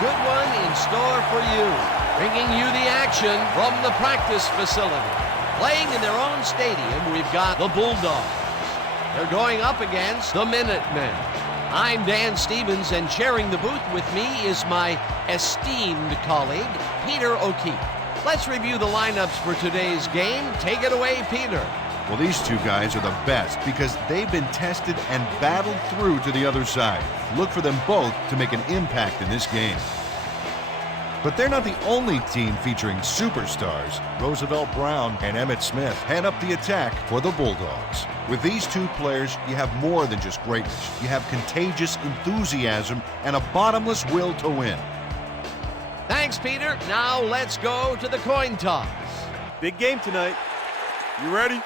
good one in store for you. Bringing you the action from the practice facility. Playing in their own stadium, we've got the Bulldogs. They're going up against the Minutemen. I'm Dan Stevens, and sharing the booth with me is my esteemed colleague, Peter O'Keefe. Let's review the lineups for today's game. Take it away, Peter. Well, these two guys are the best because they've been tested and battled through to the other side. Look for them both to make an impact in this game. But they're not the only team featuring superstars. Roosevelt Brown and Emmitt Smith head up the attack for the Bulldogs. With these two players, you have more than just greatness. You have contagious enthusiasm and a bottomless will to win. Thanks, Peter. Now let's go to the coin toss. Big game tonight. You ready?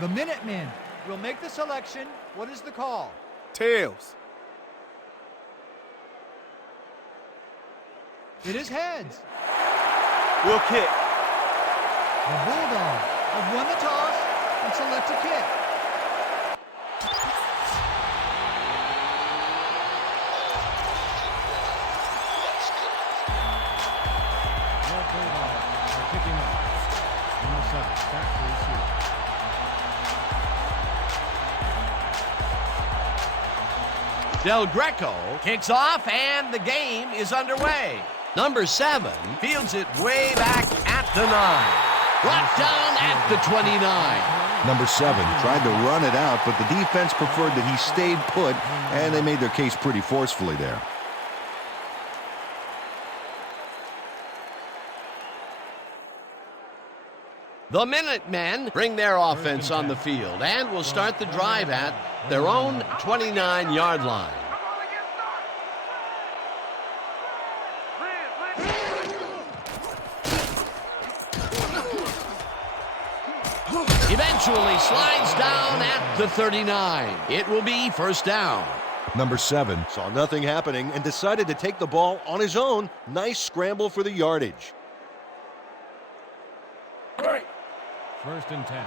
The Minutemen will make the selection. What is the call? Tails. It is heads. We'll kick. The Bulldogs have won the toss and select a kick. The Bulldogs are kicking off. Number 7, back to receive. Del Greco kicks off, and the game is underway. Number 7 fields it way back at the 9. Brought down at the 29. Number 7 tried to run it out, but the defense preferred that he stayed put, and they made their case pretty forcefully there. The Minutemen bring their offense on the field and will start the drive at their own 29-yard line. Eventually slides down at the 39. It will be first down. Number 7 saw nothing happening and decided to take the ball on his own. Nice scramble for the yardage. First and 10.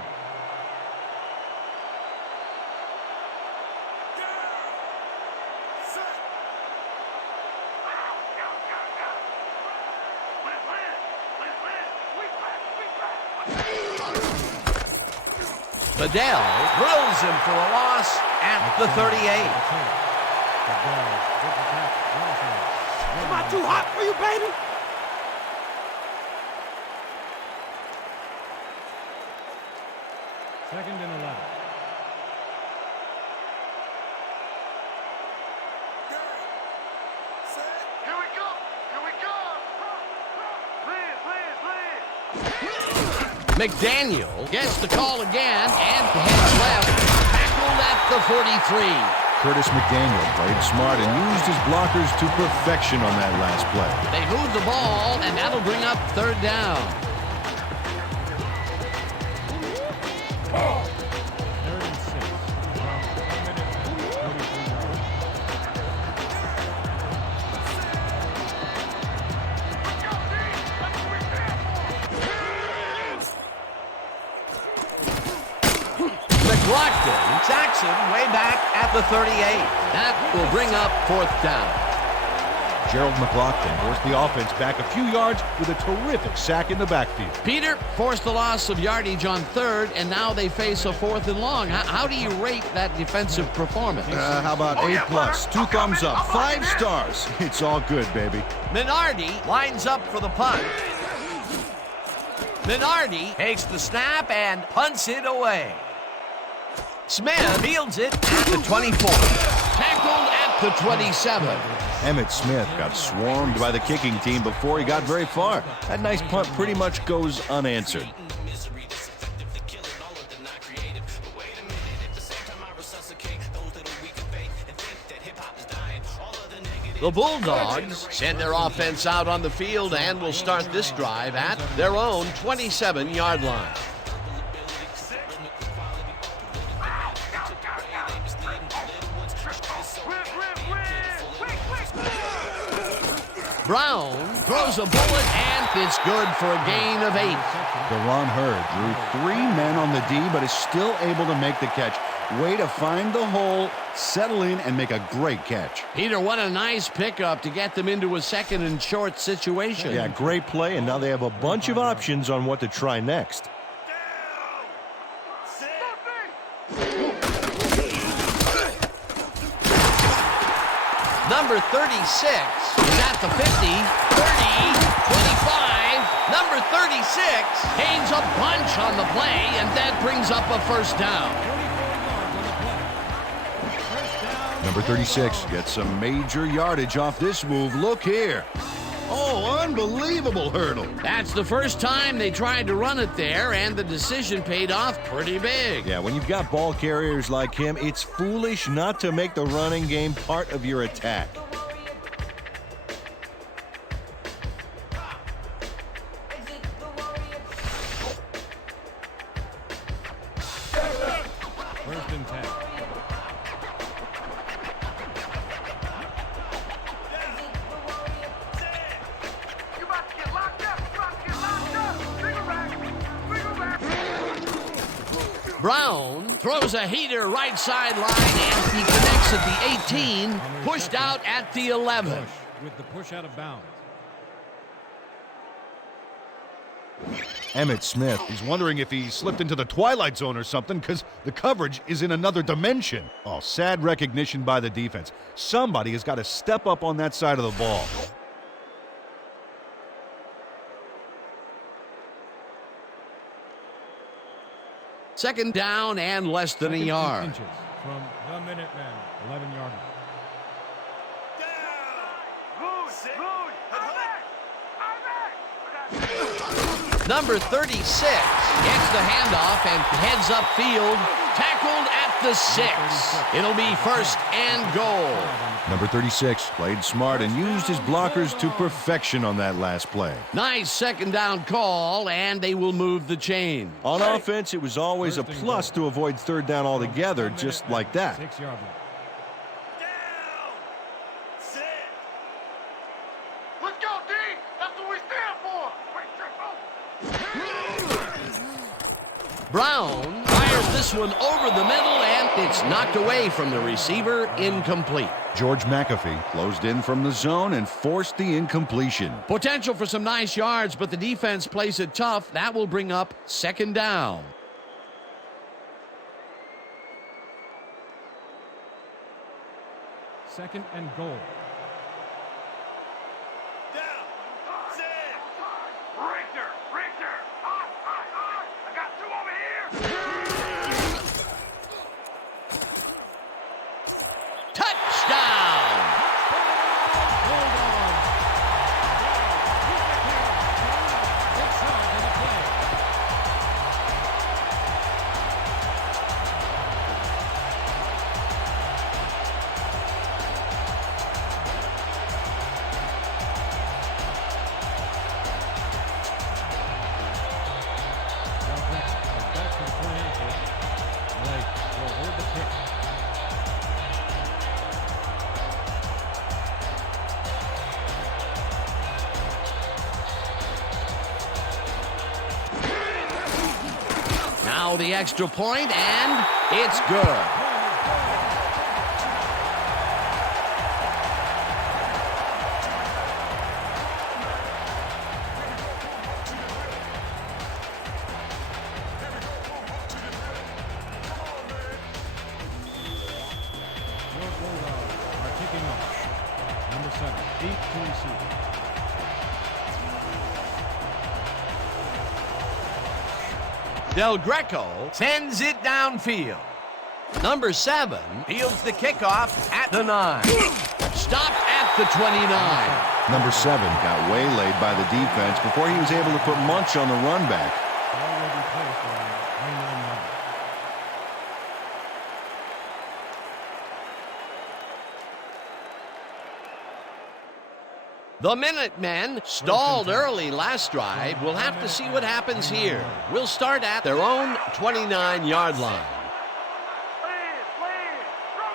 Bedell drills him for a loss at the 38. Am I too hot for you, baby? Second and 11. Here we go! Here we go! McDaniel gets the call again and heads left. Tackled at the 43. Curtis McDaniel played smart and used his blockers to perfection on that last play. They move the ball, and that'll bring up third down. Third and 6. McLaughlin sacks him way back at the 38. That will bring up fourth down. Gerald McLaughlin forced the offense back a few yards with a terrific sack in the backfield. Peter forced the loss of yardage on third, and now they face a fourth and long. How do you rate that defensive performance? How about A+, 2 thumbs up, 5 stars. It's all good, baby. Minardi lines up for the punt. Minardi takes the snap and punts it away. Smith fields it at the 24. Tackled at the 27. Emmitt Smith got swarmed by the kicking team before he got very far. That nice punt pretty much goes unanswered. The Bulldogs send their offense out on the field and will start this drive at their own 27-yard line. Brown throws a bullet, and it's good for a gain of 8. Deron Hurd drew 3 men on the D, but is still able to make the catch. Way to find the hole, settle in, and make a great catch. Peter, what a nice pickup to get them into a second and short situation. Yeah, great play, and now they have a bunch of options on what to try next. Number 36 is at the 50, 30, 25. Number 36 gains a bunch on the play, and that brings up a first down. Number 36 gets some major yardage off this move. Look here. Oh, unbelievable hurdle. That's the first time they tried to run it there, and the decision paid off pretty big. Yeah, when you've got ball carriers like him, it's foolish not to make the running game part of your attack. First and 10. You about to get locked up. You about to get locked up. Bring back. Bring back. Brown throws a heater right sideline, and he connects at the 18, pushed out at the 11. Push with the push out of bounds. Emmitt Smith is wondering if he slipped into the twilight zone or something because the coverage is in another dimension. Oh, sad recognition by the defense. Somebody has got to step up on that side of the ball. Second down and less than a Second yard. inches from the Minutemen, 11-yard line. Number 36 gets the handoff and heads upfield, tackled at the 6. It'll be first and goal. Number 36 played smart and used his blockers to perfection on that last play. Nice second down call, and they will move the chain. On offense, it was always a plus to avoid third down altogether, just like that. 6-yard line. Let's go, D. That's what we stand for. Wait, triple. Brown fires this one over the middle, and it's knocked away from the receiver, incomplete. George McAfee closed in from the zone and forced the incompletion. Potential for some nice yards, but the defense plays it tough. That will bring up second down. Second and goal. Richter. I got two over here. Touchdown! Bulldogs. Get charge of the play. Back to the point anchor. Blake will hold the kick. Now the extra point, and it's good. Your Bulldogs are kicking off. Number 7, 8 to receive. Del Greco sends it downfield. Number 7 fields the kickoff at the 9. Stopped at the 29. Number 7 got waylaid by the defense before he was able to put Munch on the run back. Already placed around 29 yards. The Minutemen stalled early last drive. We'll have to see what happens here. We'll start at their own 29-yard line. Land. Throw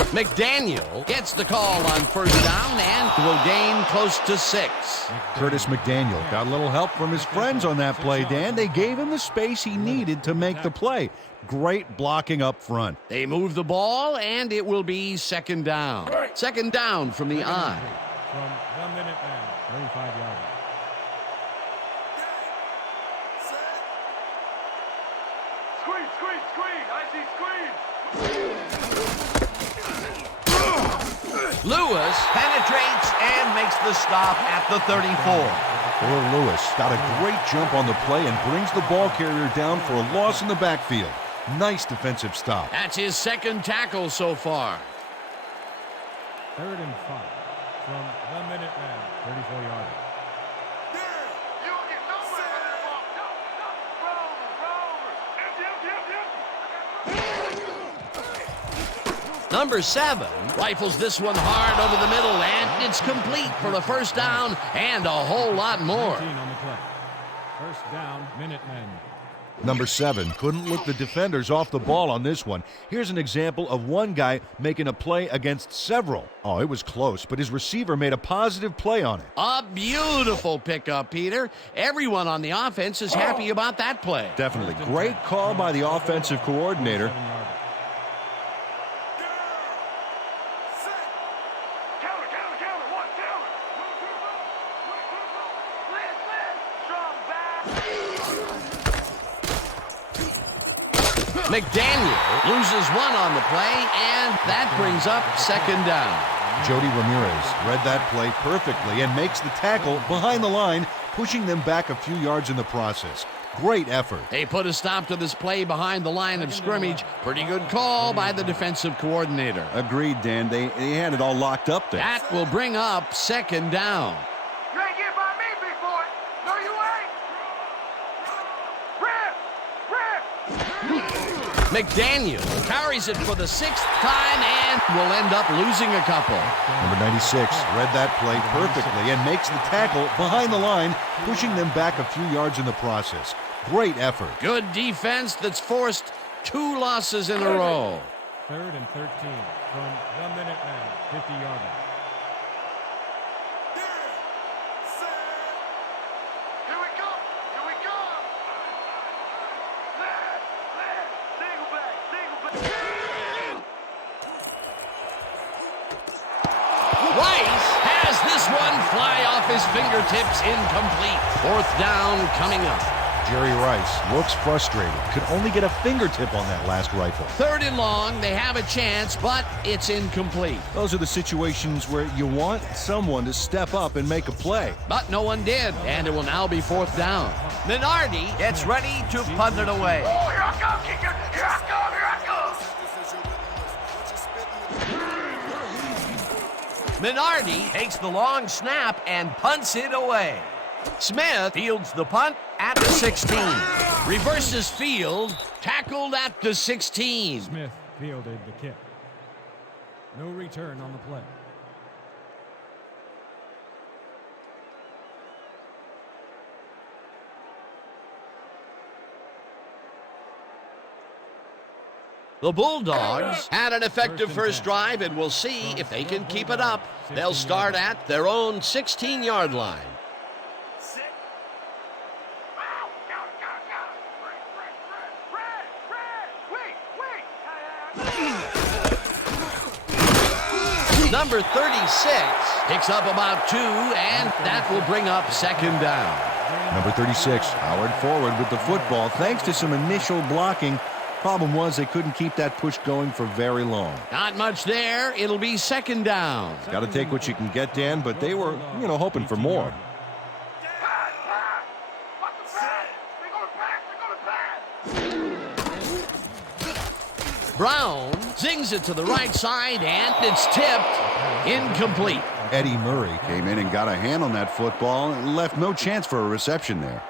back. McDaniel gets the call on first down and will gain close to 6. Curtis McDaniel got a little help from his friends on that play, Dan. They gave him the space he needed to make the play. Great blocking up front. They move the ball, and it will be second down. Second down from the I. From the Minutemen, 35 yards. Screen, screen, screen. I see screen. Lewis penetrates and makes the stop at the 34. Earl Lewis got a great jump on the play and brings the ball carrier down for a loss in the backfield. Nice defensive stop. That's his second tackle so far. 3rd and 5 from the Minutemen, 34 yards. You don't get nowhere with that ball. No, no. Roll, empty. Number 7 rifles this one hard over the middle, and it's complete for a first down and a whole lot more. 19 on the play. First down, Minutemen. Number 7 couldn't look the defenders off the ball on this one. Here's an example of one guy making a play against several. Oh, it was close, but his receiver made a positive play on it. A beautiful pickup, Peter. Everyone on the offense is happy about that play. Definitely. Great call by the offensive coordinator. 7 yards. Counter, counter, counter. One, counter. Liz, strong back. McDaniel loses one on the play, and that brings up second down. Jody Ramirez read that play perfectly and makes the tackle behind the line, pushing them back a few yards in the process. Great effort. They put a stop to this play behind the line of scrimmage. Pretty good call by the defensive coordinator. Agreed, Dan. They had it all locked up there. That will bring up second down. You ain't getting by me, big boy. No, you ain't. Rip, rip. McDaniel carries it for the 6th time and will end up losing a couple. Number 96 read that play perfectly and makes the tackle behind the line, pushing them back a few yards in the process. Great effort. Good defense that's forced 2 losses in a row. 3rd and 13 from the Minutemen, 50 yards. Here we go. Here we go. Left. Single back. Rice has this one fly off his fingertips, incomplete. 4th down coming up. Jerry Rice looks frustrated. Could only get a fingertip on that last rifle. 3rd and long, they have a chance, but it's incomplete. Those are the situations where you want someone to step up and make a play. But no one did, and it will now be 4th down. Minardi gets ready to punt it away. Oh, here I come, kicker. Here I come. Minardi takes the long snap and punts it away. Smith fields the punt at the 16. Reverses field, tackled at the 16. Smith fielded the kick. No return on the play. The Bulldogs had an effective first drive, and we'll see if they can keep it up. They'll start at their own 16-yard line. Sit. Ow. Counter. Wait. Number 36 picks up about 2, and that will bring up second down. Number 36. Howard forward with the football thanks to some initial blocking. Problem was they couldn't keep that push going for very long. Not much there. It'll be second down. Got to take what you can get, Dan, but they were, hoping for more. Pass. What's the pass? They're gonna pass. Brown zings it to the right side, and it's tipped. Incomplete. Eddie Murray Came in and got a hand on that football and left no chance for a reception there.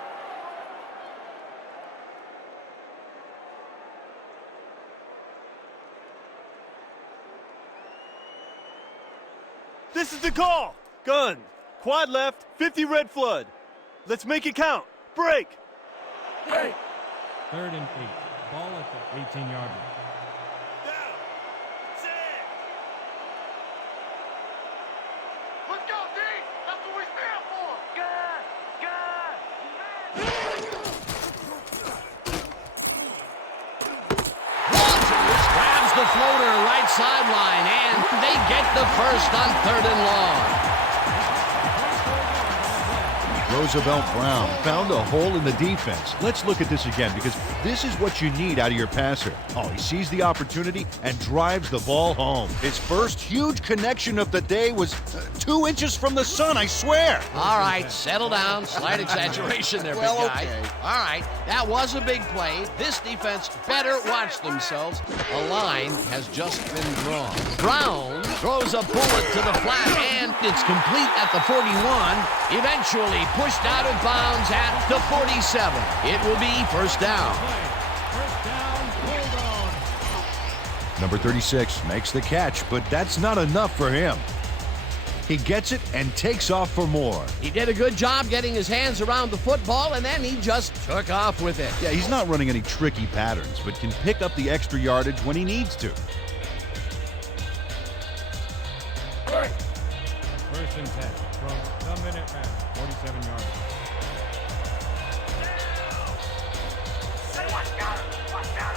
This is the call. Gun. Quad left, 50 red flood. Let's make it count. Break. 3rd and 8. Ball at the 18-yard line. sideline, and they get the first on 3rd and long. Roosevelt Brown found a hole in the defense. Let's look at this again because this is what you need out of your passer. Oh, he sees the opportunity and drives the ball home. His first huge connection of the day was 2 inches from the sun, I swear. All right, settle down. Slight exaggeration there, big guy. okay. All right, that was a big play. This defense better watch themselves. A line has just been drawn. Brown throws a bullet to the flat, and it's complete at the 41. Eventually pushed out of bounds at the 47. It will be first down. First down, Bulldogs. Number 36 Makes the catch, but that's not enough for him. He gets it and takes off for more. He did a good job getting his hands around the football, and then he just took off with it. Yeah, he's not running any tricky patterns, but can pick up the extra yardage when he needs to. First and 10 from the Minutemen, 47 yards. Hey, watch out! Watch out!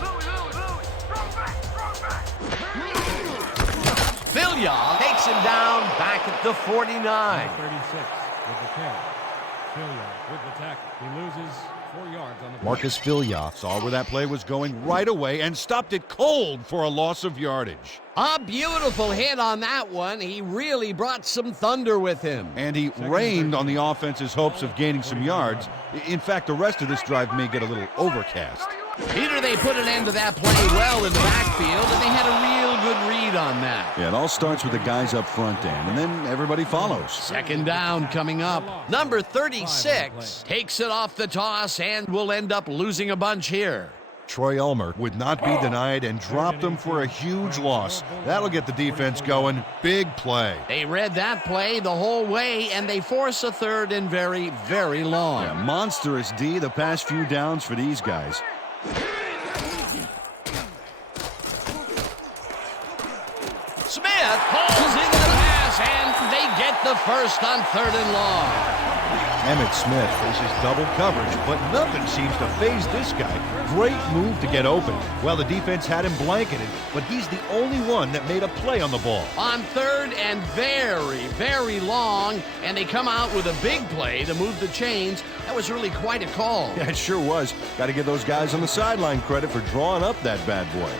Louis, throw back! Villia takes him down back at the 49. 36 with the carry. Filia with the tackle. He loses 4 yards on the play. Marcus Villia saw where that play was going right away and stopped it cold for a loss of yardage. A beautiful hit on that one. He really brought some thunder with him. And he rained on the offense's hopes of gaining some yards. In fact, the rest of this drive may get a little overcast. Peter, they put an end to that play well in the backfield, and they had a real good read on that. Yeah, it all starts with the guys up front, Dan, and then everybody follows. Second down coming up. Number 36 takes it off the toss and will end up losing a bunch here. Troy Elmer would not be denied and dropped him for a huge loss. That'll get the defense going. Big play. They read that play the whole way, and they force a 3rd and very, very long. Yeah, monstrous D the past few downs for these guys. Smith pulls into the pass, and they get the first on 3rd and long. Emmitt Smith faces double coverage, but nothing seems to faze this guy. Great move to get open. Well, the defense had him blanketed, but he's the only one that made a play on the ball. On 3rd and very, very long, and they come out with a big play to move the chains. That was really quite a call. Yeah, it sure was. Got to give those guys on the sideline credit for drawing up that bad boy.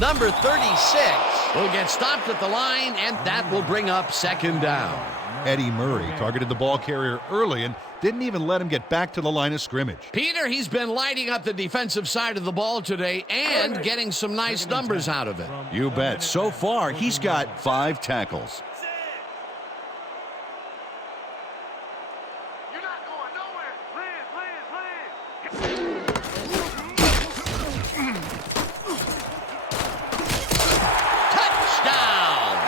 Number 36 will get stopped at the line, and that will bring up second down. Eddie Murray targeted the ball carrier early and didn't even let him get back to the line of scrimmage. Peter, he's been lighting up the defensive side of the ball today and getting some nice numbers out of it. You bet. So far, he's got 5 tackles. You're not going nowhere! Touchdown!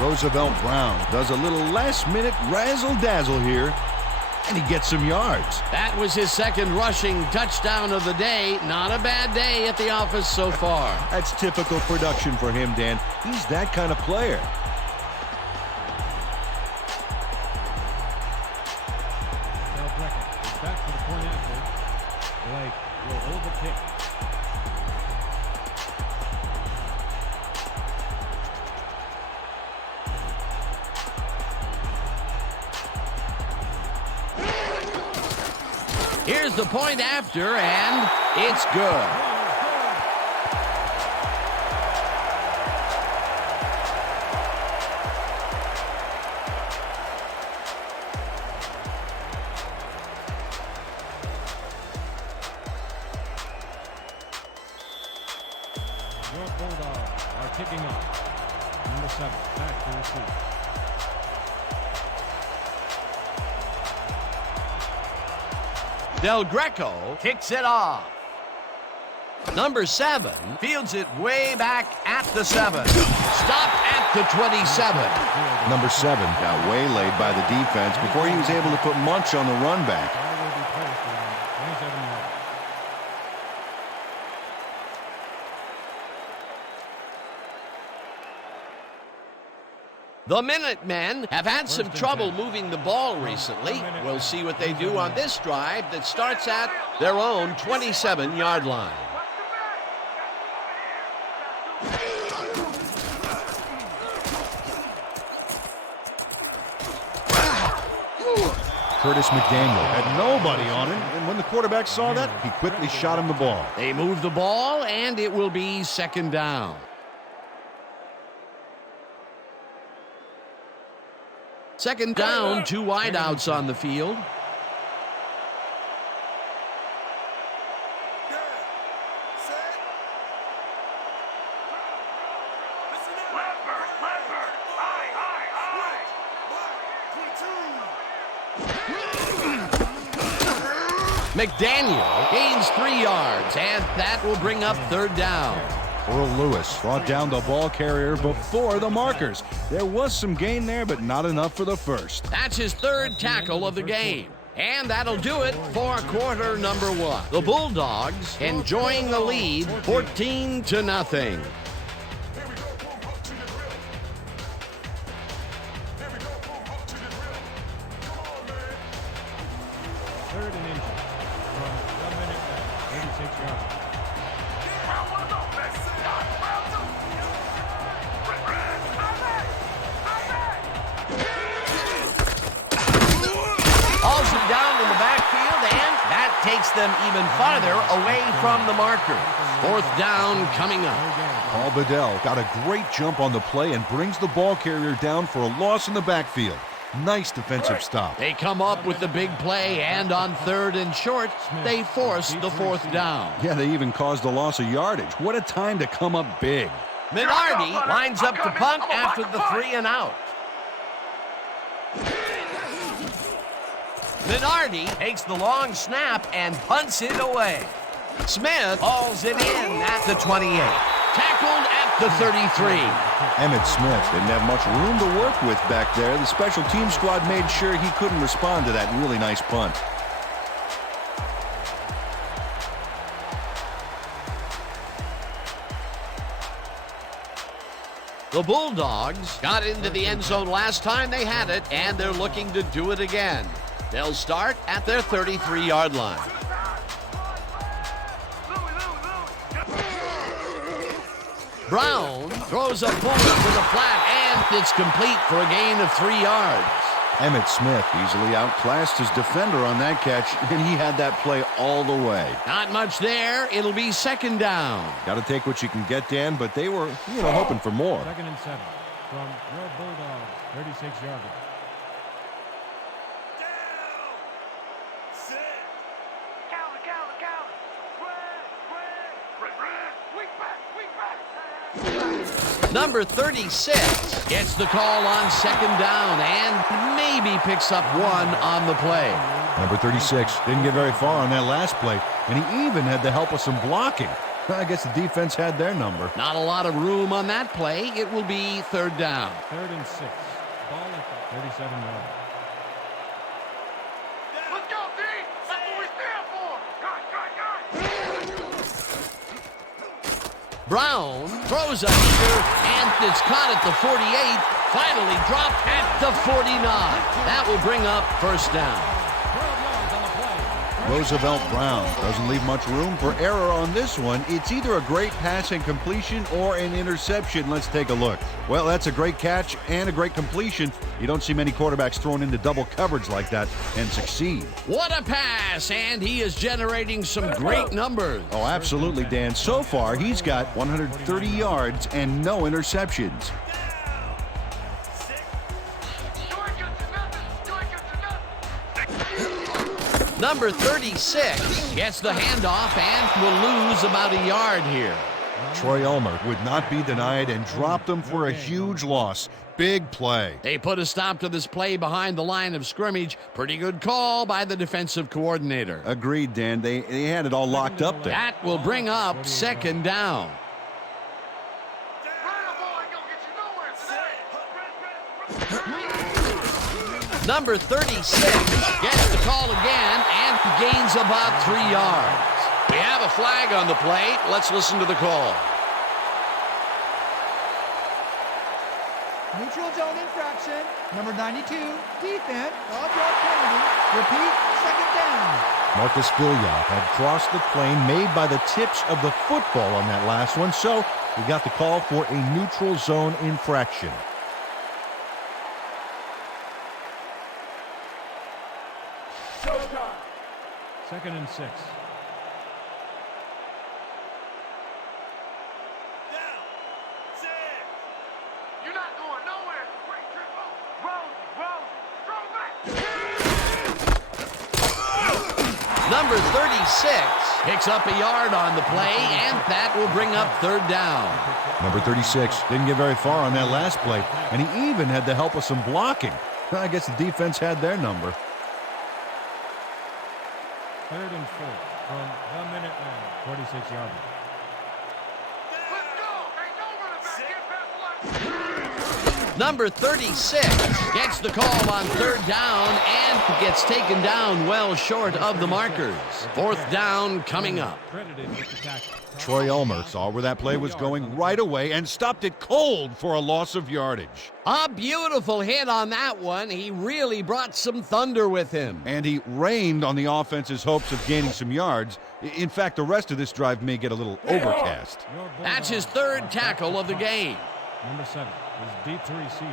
Roosevelt Brown Does a little last-minute razzle-dazzle here, and he gets some yards. That was his second rushing touchdown of the day. Not a bad day at the office so far. That's typical production for him, Dan. He's that kind of player. Del Greco is back for the point after. Blake will hold the kick. Here's the point after, and it's good. Your Bulldogs are kicking off. Number 7 back to receive. Del Greco kicks it off. Number 7 fields it way back at the 7. Stop at the 27. number 7. Got waylaid by the defense before he was able to put much on the run back. The Minutemen have had some trouble moving the ball recently. We'll see what they do on this drive that starts at their own 27-yard line. Curtis McDaniel had nobody on him, and when the quarterback saw that, he quickly shot him the ball. They move the ball, and it will be second down. Second down, 2 wideouts on the field. McDaniel gains 3 yards, and that will bring up third down. Earl Lewis brought down the ball carrier before the markers. There was some gain there, but not enough for the first. That's his third tackle of the game. And that'll do it for quarter number 1. The Bulldogs enjoying the lead, 14-0. Third and inches from the Minutemen, 36 yards. Hauls him down in the backfield, and that takes them even farther away from the marker. Fourth down coming up. Paul Bedell got a great jump on the play and brings the ball carrier down for a loss in the backfield. Nice defensive stop. They come up with the big play, and on third and short, they force the fourth down. Yeah, they even caused a loss of yardage. What a time to come up big. Minardi lines up to punt after the 3 and out. Minardi takes the long snap and punts it away. Smith hauls it in at the 28. Tackled at the 33. Emmitt Smith didn't have much room to work with back there. The special team squad made sure he couldn't respond to that really nice punt. The Bulldogs got into the end zone last time they had it, and they're looking to do it again. They'll start at their 33-yard line. Brown throws a bullet to the flat, and it's complete for a gain of 3 yards. Emmitt Smith easily outclassed his defender on that catch, and he had that play all the way. Not much there. It'll be second down. Got to take what you can get, Dan, but they were, hoping for more. Second and 7 from your Bulldogs, 36-yard line. Number 36 gets the call on second down and maybe picks up 1 on the play. Number 36 didn't get very far on that last play, and he even had the help of some blocking. I guess the defense had their number. Not a lot of room on that play. It will be third down. Third and 6. Ball at the 37-yard line. Let's go, D! That's what we stand for! Brown throws a heater, and it's caught at the 48. Finally dropped at the 49. That will bring up first down. Roosevelt Brown doesn't leave much room for error on this one. It's either a great pass and completion or an interception. Let's take a look. Well, that's a great catch and a great completion. You don't see many quarterbacks thrown into double coverage like that and succeed. What a pass, and he is generating some great numbers. Oh, absolutely, Dan. So far, he's got 130 yards and no interceptions. Number 36 gets the handoff and will lose about a yard here. Troy Ulmer would not be denied and dropped him for a huge loss. Big play. They put a stop to this play behind the line of scrimmage. Pretty good call by the defensive coordinator. Agreed, Dan. They had it all locked up there. That will bring up second down. Number 36 gets the call again and gains about 3 yards. We have a flag on the play. Let's listen to the call. Neutral zone infraction. Number 92, defense. I'll draw penalty. Repeat, second down. Marcus Billiot had crossed the plane made by the tips of the football on that last one, so we got the call for a neutral zone infraction. Second and 6. You're not going nowhere. Great triple. Roll, throw back. Number 36 picks up a yard on the play, and that will bring up third down. Number 36 didn't get very far on that last play, and he even had the help of some blocking. I guess the defense had their number. Third and 4 from the Minutemen, 46-yard line. Let's go. Ain't no running back here past the line. Number 36 gets the call on third down and gets taken down well short of the markers. Fourth down coming up. Credited with the tackle. Troy Elmer saw where that play was going right away and stopped it cold for a loss of yardage. A beautiful hit on that one. He really brought some thunder with him. And he rained on the offense's hopes of gaining some yards. In fact, the rest of this drive may get a little overcast. That's his third tackle of the game. Number 7 is deep to receive.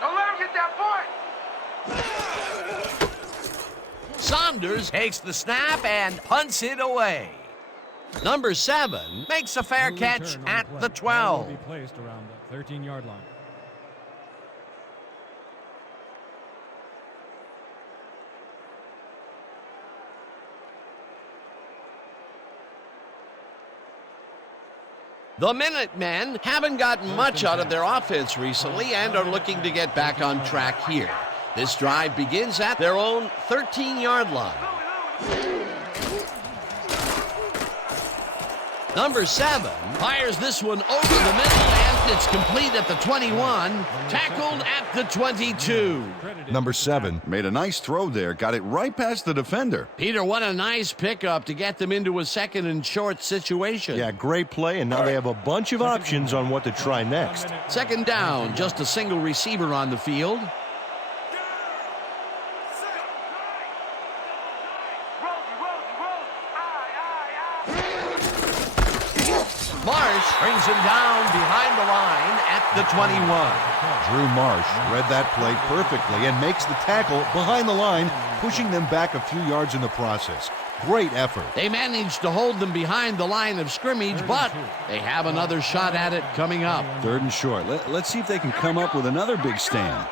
Don't let him get that point. Saunders takes the snap and punts it away. Number 7 makes a fair No catch return on at play. the Ball 12. will be placed around the 13-yard line. The Minutemen haven't gotten much out of their offense recently and are looking to get back on track here. This drive begins at their own 13-yard line. Number 7 fires this one over the middle, and it's complete at the 21, tackled at the 22. Number 7 made a nice throw there, got it right past the defender. Peter, what a nice pickup to get them into a second and short situation. Yeah, great play, and now they have a bunch of options on what to try next. Second down, just a single receiver on the field. Marsh brings him down behind the line at the 21. Drew Marsh read that play perfectly and makes the tackle behind the line, pushing them back a few yards in the process. Great effort. They managed to hold them behind the line of scrimmage, but they have another shot at it coming up. Third and short. Let's see if they can come up with another big stand.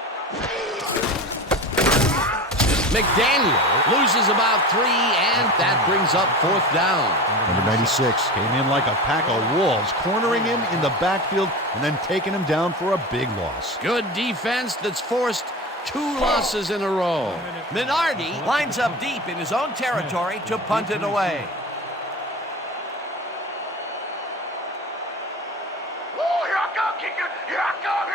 McDaniel loses about 3, and that brings up fourth down. Number 96 came in like a pack of wolves, cornering him in the backfield and then taking him down for a big loss. Good defense that's forced 2 losses in a row. Minardi lines up deep in his own territory to punt it away. Oh, here I come, kicker. Here I come.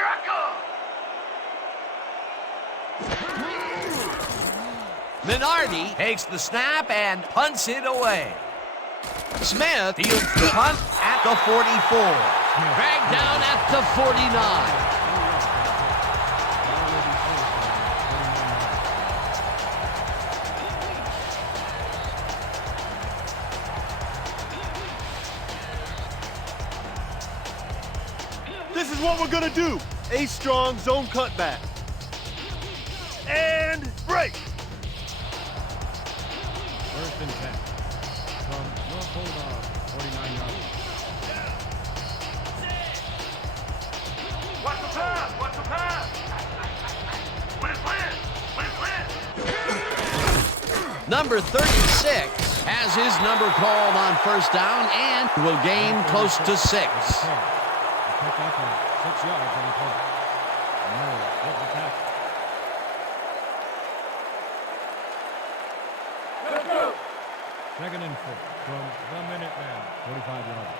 Minardi takes the snap and punts it away. Smith fields the punt at the 44. Dragged down at the 49. This is what we're gonna do. A strong zone cutback. And break. First and 10 from your Bulldogs, 49-yard line. What's the pass? Win. Number 36 has his number called on first down and will gain close to 6. Pick up 6 yards on the play. No, with the tackle. Second and 4 from the Minutemen, 45-yard line.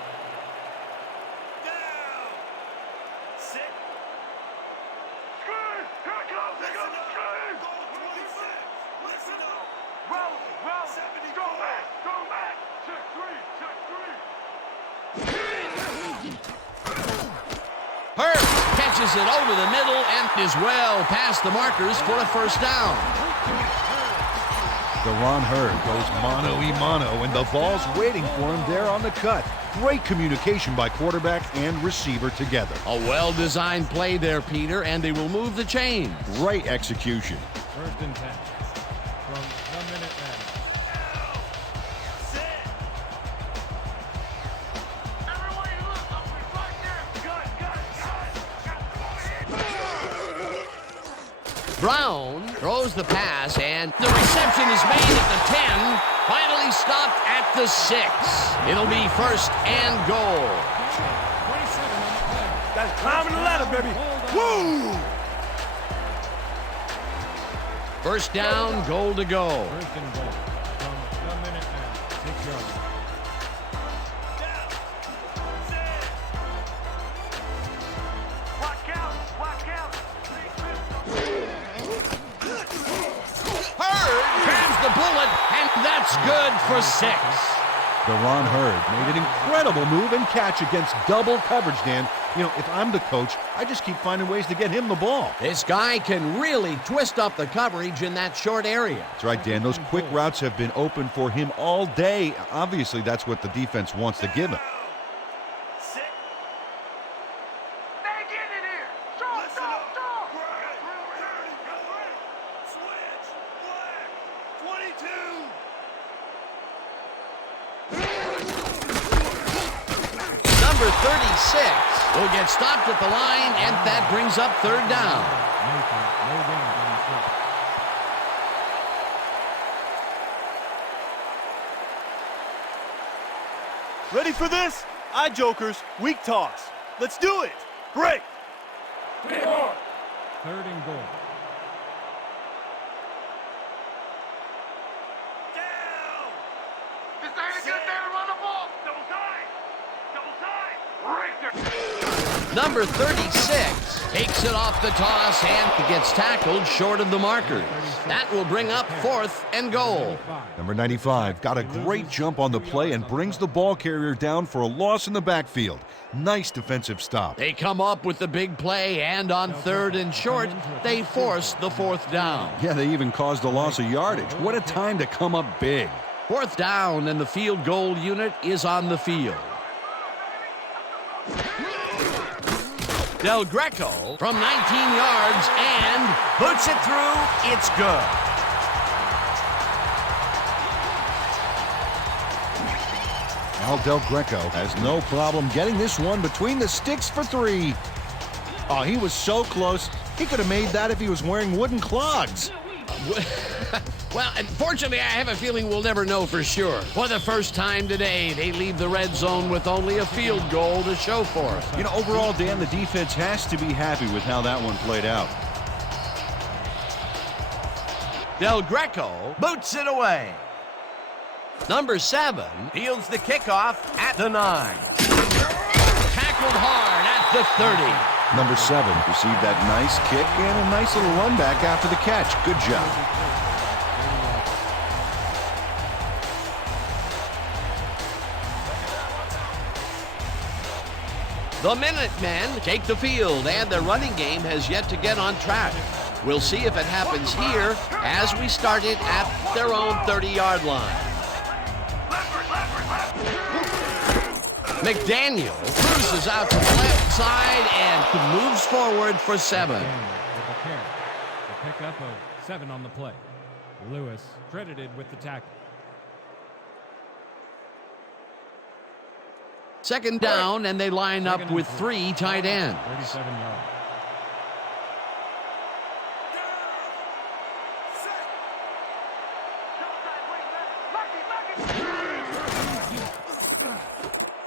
Launches it over the middle and is well past the markers for a first down. Deron Hurd goes mano-a-mano, and the ball's waiting for him there on the cut. Great communication by quarterback and receiver together. A well-designed play there, Peter, and they will move the chain. Great execution. 1st and 10 from 1 minute man. Brown throws the pass, and the reception is made at the 10. Finally stopped at the 6. It'll be 1st and goal. 27 on the play. That's climbing the ladder, baby. Woo! 1st down, goal to go. 1st and goal from 1 minute man. 6 yards. The bullet, and that's good for 6. Deron Hurd made an incredible move and catch against double coverage, Dan. You know, if I'm the coach, I just keep finding ways to get him the ball. This guy can really twist up the coverage in that short area. That's right, Dan. Those quick routes have been open for him all day. Obviously, that's what the defense wants to give him. Number 36 will get stopped at the line, and that brings up 3rd down. Ready for this? Eye jokers, weak toss. Let's do it. Break. 3rd and goal. This ain't a good day to run the ball. Double time. Double time. Right there. Number 36 takes it off the toss and gets tackled short of the markers. That will bring up 4th and goal. Number 95 got a great jump on the play and brings the ball carrier down for a loss in the backfield. Nice defensive stop. They come up with the big play, and on 3rd and short, they force the 4th down. Yeah, they even caused a loss of yardage. What a time to come up big. 4th down, and the field goal unit is on the field. Del Greco from 19 yards and puts it through. It's good. Al Del Greco has no problem getting this one between the sticks for 3. Oh, he was so close. He could have made that if he was wearing wooden clogs. Well, unfortunately, I have a feeling we'll never know for sure. For the first time today, they leave the red zone with only a field goal to show for it. You know, overall, Dan, the defense has to be happy with how that one played out. Del Greco boots it away. Number 7 fields the kickoff at the 9. Tackled hard at the 30. Number 7 received that nice kick and a nice little run back after the catch. Good job. The Minutemen take the field, and their running game has yet to get on track. We'll see if it happens here as we start it at their own 30-yard line. McDaniel cruises out to the left side and moves forward for 7. With the carry. The pickup of 7 on the play. Lewis credited with the tackle. 2nd down, and they line up with 3 tight ends. 37 yards.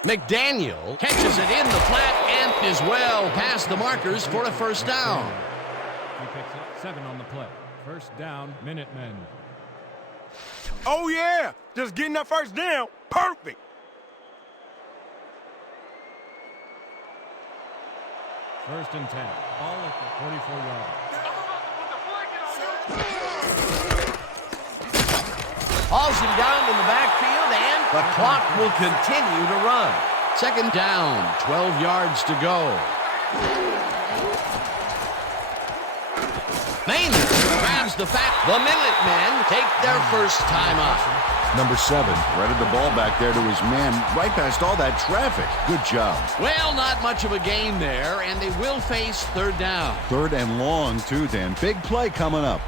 McDaniel catches it in the flat and is well past the markers for a first down. He picks up 7 on the play. First down, Minutemen. Oh, yeah. Just getting that first down. Perfect. First and 10. Ball at the 44-yard. Hauls him down in the backfield, and the clock will continue to run. 2nd down, 12 yards to go. Maynard grabs the fact. The Minutemen take their first time up. Number 7 threaded the ball back there to his man right past all that traffic. Good job. Well, not much of a gain there, and they will face third down. 3rd and long, too, Dan. Big play coming up.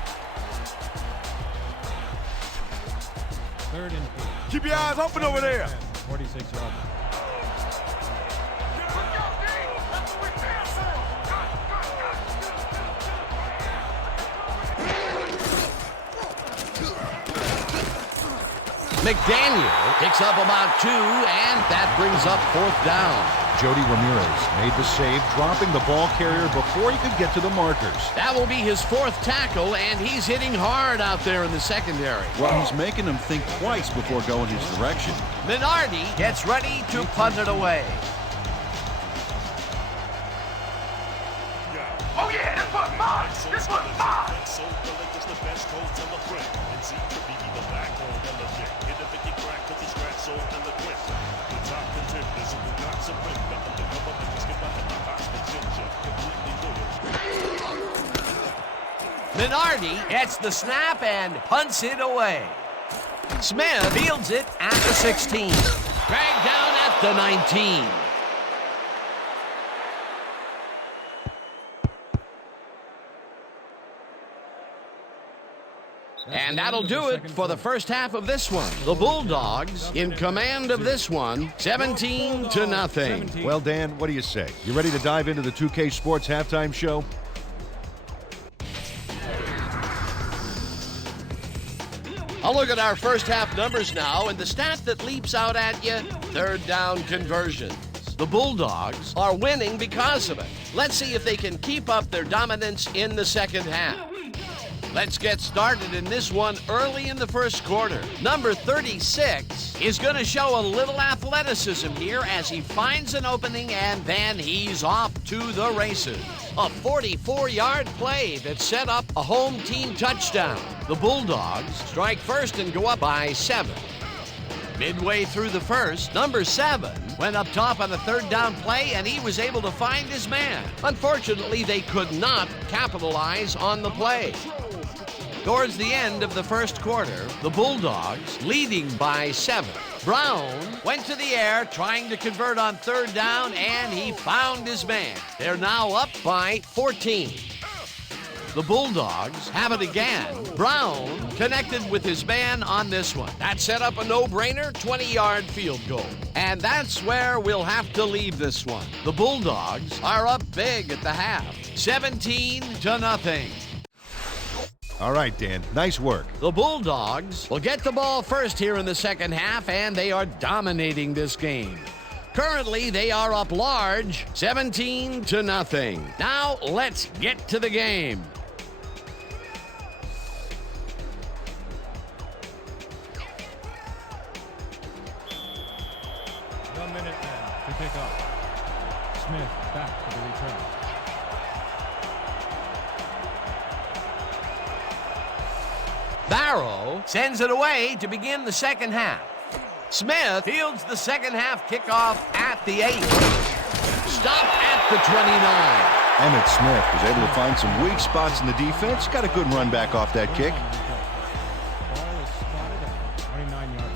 3rd and 8. Keep your eyes open over there. 46 yards. McDaniel picks up about 2, and that brings up 4th down. Jody Ramirez made the save, dropping the ball carrier before he could get to the markers. That will be his 4th tackle, and he's hitting hard out there in the secondary. Well, he's making them think twice before going his direction. Minardi gets ready to punt it away. Oh yeah, this one's mine! This one's mine! Minardi gets the snap and punts it away. Smith fields it at the 16. Dragged down at the 19. And that'll do it for the first half of this one. The Bulldogs in command of this one, 17-0. Well, Dan, what do you say? You ready to dive into the 2K Sports halftime show? I'll look at our first half numbers now, and the stat that leaps out at you, 3rd down conversions. The Bulldogs are winning because of it. Let's see if they can keep up their dominance in the second half. Let's get started in this one early in the first quarter. Number 36 is going to show a little athleticism here as he finds an opening, and then he's off to the races. A 44-yard play that set up a home team touchdown. The Bulldogs strike first and go up by 7. Midway through the first, number 7 went up top on a 3rd down play, and he was able to find his man. Unfortunately, they could not capitalize on the play. Towards the end of the first quarter, the Bulldogs leading by 7. Brown went to the air trying to convert on 3rd down, and he found his man. They're now up by 14. The Bulldogs have it again. Brown connected with his man on this one. That set up a no-brainer 20-yard field goal. And that's where we'll have to leave this one. The Bulldogs are up big at the half, 17-0. All right, Dan. Nice work. The Bulldogs will get the ball first here in the second half, and they are dominating this game. Currently, they are up large, 17-0. Now, let's get to the game. The Minutemen to pick up. Smith back to the return. Barrow sends it away to begin the second half. Smith fields the second half kickoff at the 8. Stopped at the 29. Emmitt Smith was able to find some weak spots in the defense. Got a good run back off that kick. Ball is spotted at the 29-yard.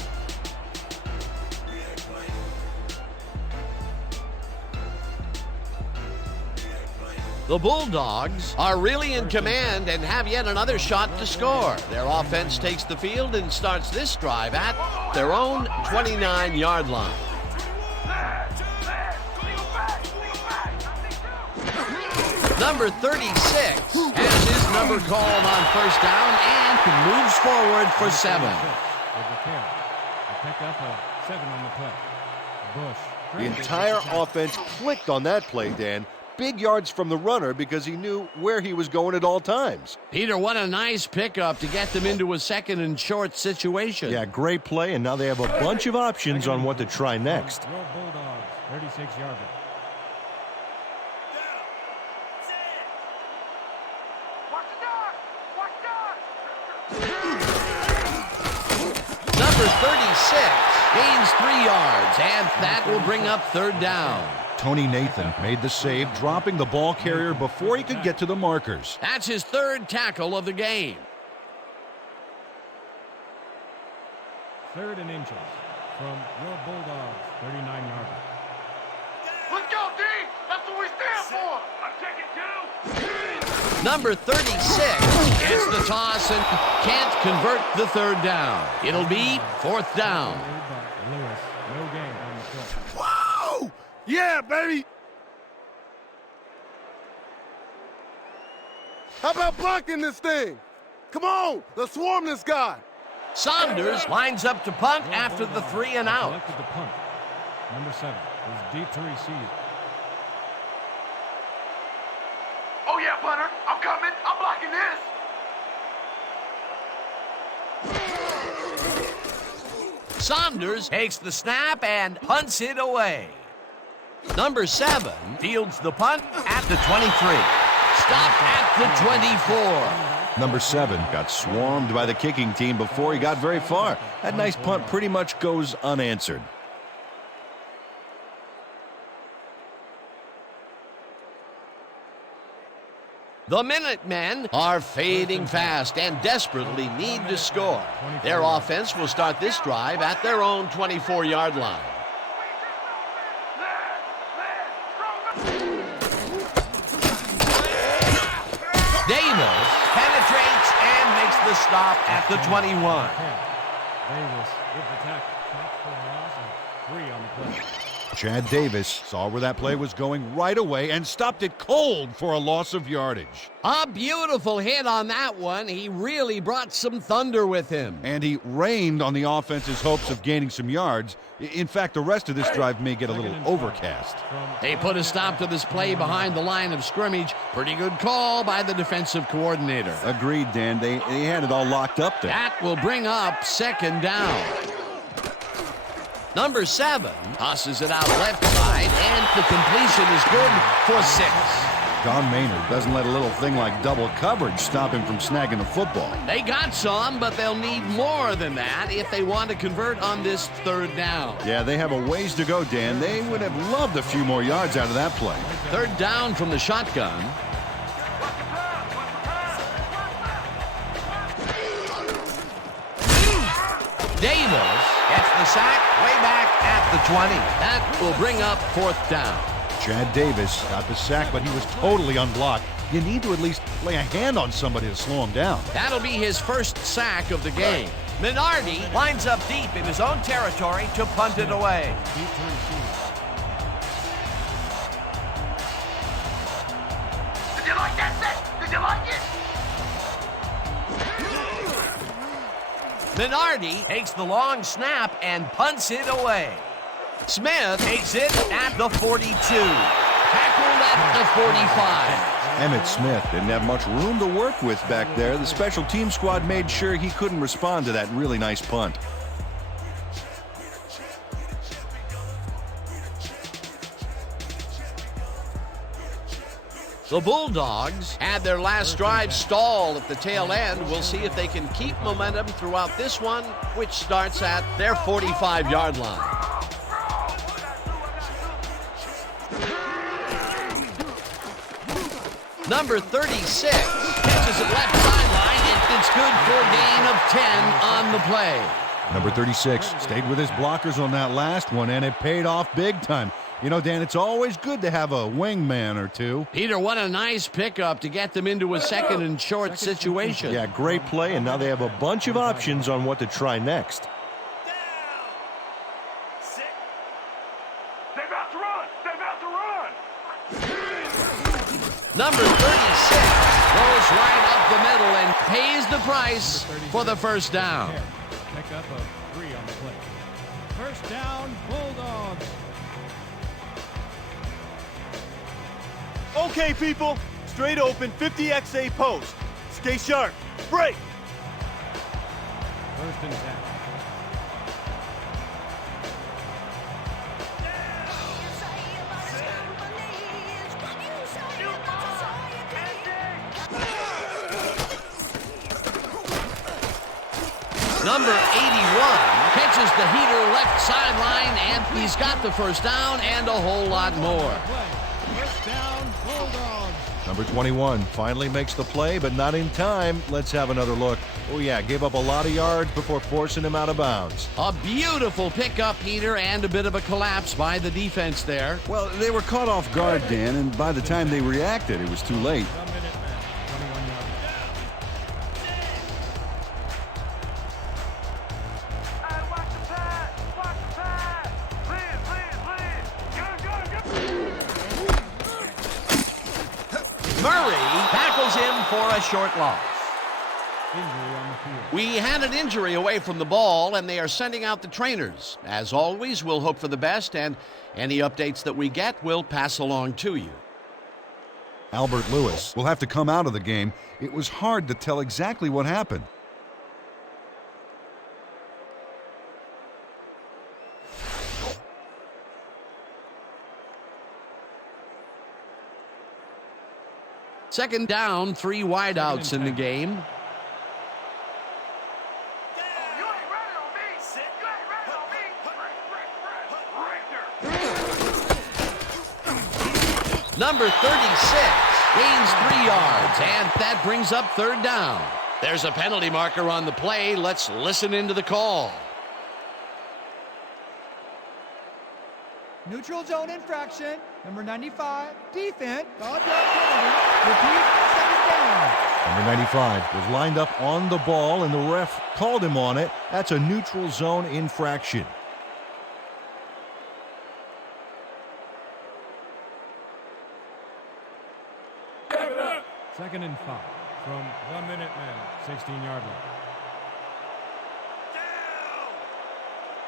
The Bulldogs are really in command and have yet another shot to score. Their offense takes the field and starts this drive at their own 29-yard line. Number 36 has his number called on first down and moves forward for 7. With the carry. They pick up a 7 on the play. Bush. The entire offense clicked on that play, Dan. Big yards from the runner because he knew where he was going at all times. Peter, what a nice pickup to get them into a second and short situation. Yeah, great play, and now they have a bunch of options on what to try next. Your Bulldogs, 36-yarder. Watch the dog! Watch the dog! Number 36 gains 3 yards, and that will bring up third down. Tony Nathan made the save, dropping the ball carrier before he could get to the markers. That's his third tackle of the game. 3rd and inches from your Bulldogs 39-yarder. Let's go, D! That's what we stand for! I'm taking 2! Number 36 gets the toss and can't convert the 3rd down. It'll be 4th down. Lewis, no gain on the play. Whoa! Yeah, baby! How about blocking this thing? Come on, let's swarm this guy. Saunders lines up to punt after the 3 and out. Selected the punt. Number 7 is deep to receive. Oh yeah, punter! I'm coming! I'm blocking this! Saunders takes the snap and punts it away. Number 7 fields the punt at the 23. Stop at the 24. Number 7 got swarmed by the kicking team before he got very far. That nice punt pretty much goes unanswered. The Minutemen are fading fast and desperately need to score. Their offense will start this drive at their own 24-yard line. Davis penetrates and makes the stop at the 21. Davis with the tackle. Tackle for a loss of 3 on the play. Chad Davis saw where that play was going right away and stopped it cold for a loss of yardage. A beautiful hit on that one. He really brought some thunder with him. And he rained on the offense's hopes of gaining some yards. In fact, the rest of this drive may get a little overcast. They put a stop to this play behind the line of scrimmage. Pretty good call by the defensive coordinator. Agreed, Dan. They had it all locked up there. That will bring up 2nd down. Number 7 tosses it out left side, and the completion is good for 6. Don Maynard doesn't let a little thing like double coverage stop him from snagging the football. They got some, but they'll need more than that if they want to convert on this 3rd down. Yeah, they have a ways to go, Dan. They would have loved a few more yards out of that play. 3rd down from the shotgun. Davis gets the sack way back at the 20. That will bring up 4th down. Chad Davis got the sack, but he was totally unblocked. You need to at least lay a hand on somebody to slow him down. That'll be his first sack of the game. Minardi lines up deep in his own territory to punt it away. Deep to receive. Did you like that set? Did you like it? Minardi takes the long snap and punts it away. Smith takes it at the 42. Tackled at the 45. Emmitt Smith didn't have much room to work with back there. The special team squad made sure he couldn't respond to that really nice punt. The Bulldogs had their last drive stall at the tail end. We'll see if they can keep momentum throughout this one, which starts at their 45-yard line. Number 36 catches it left sideline, and it's good for a gain of 10 on the play. Number 36 stayed with his blockers on that last one, and it paid off big time. You know, Dan, it's always good to have a wingman or two. Peter, what a nice pickup to get them into a 2nd and short situation. Yeah, great play, and now they have a bunch of options on what to try next. They're about to run! They're about to run! Number 36 goes right up the middle and pays the price for the 1st down. Pick up a 3 on the play. 1st down, Bulldogs. Okay, people. Straight open, 50XA post. Stay sharp. Break. 1st and 10. Number 81 catches the heater left sideline, and he's got the first down and a whole lot more. First down, Bulldogs. Number 21 finally makes the play, but not in time. Let's have another look. Oh, yeah, gave up a lot of yards before forcing him out of bounds. A beautiful pickup, Peter, and a bit of a collapse by the defense there. Well, they were caught off guard, Dan, and by the time they reacted, it was too late. The Minutemen, 21 yards. Hey, watch the pass. Watch the pass. Lead. Murray tackles him for a short loss. Injury on the field. We had an injury away from the ball, and they are sending out the trainers. As always, we'll hope for the best, and any updates that we get, we'll pass along to you. Albert Lewis will have to come out of the game. It was hard to tell exactly what happened. Second down, 3 wideouts in the game. You ain't ready on me. You ain't ready on me. Right there. Number 36 gains 3 yards, and that brings up third down. There's a penalty marker on the play. Let's listen into the call. Neutral zone infraction. Number 95, defense. Dog penalty. Repeat, second down. Number 95 was lined up on the ball, and the ref called him on it. That's a neutral zone infraction. Second and 5 from the Minutemen, 16-yard line. Down.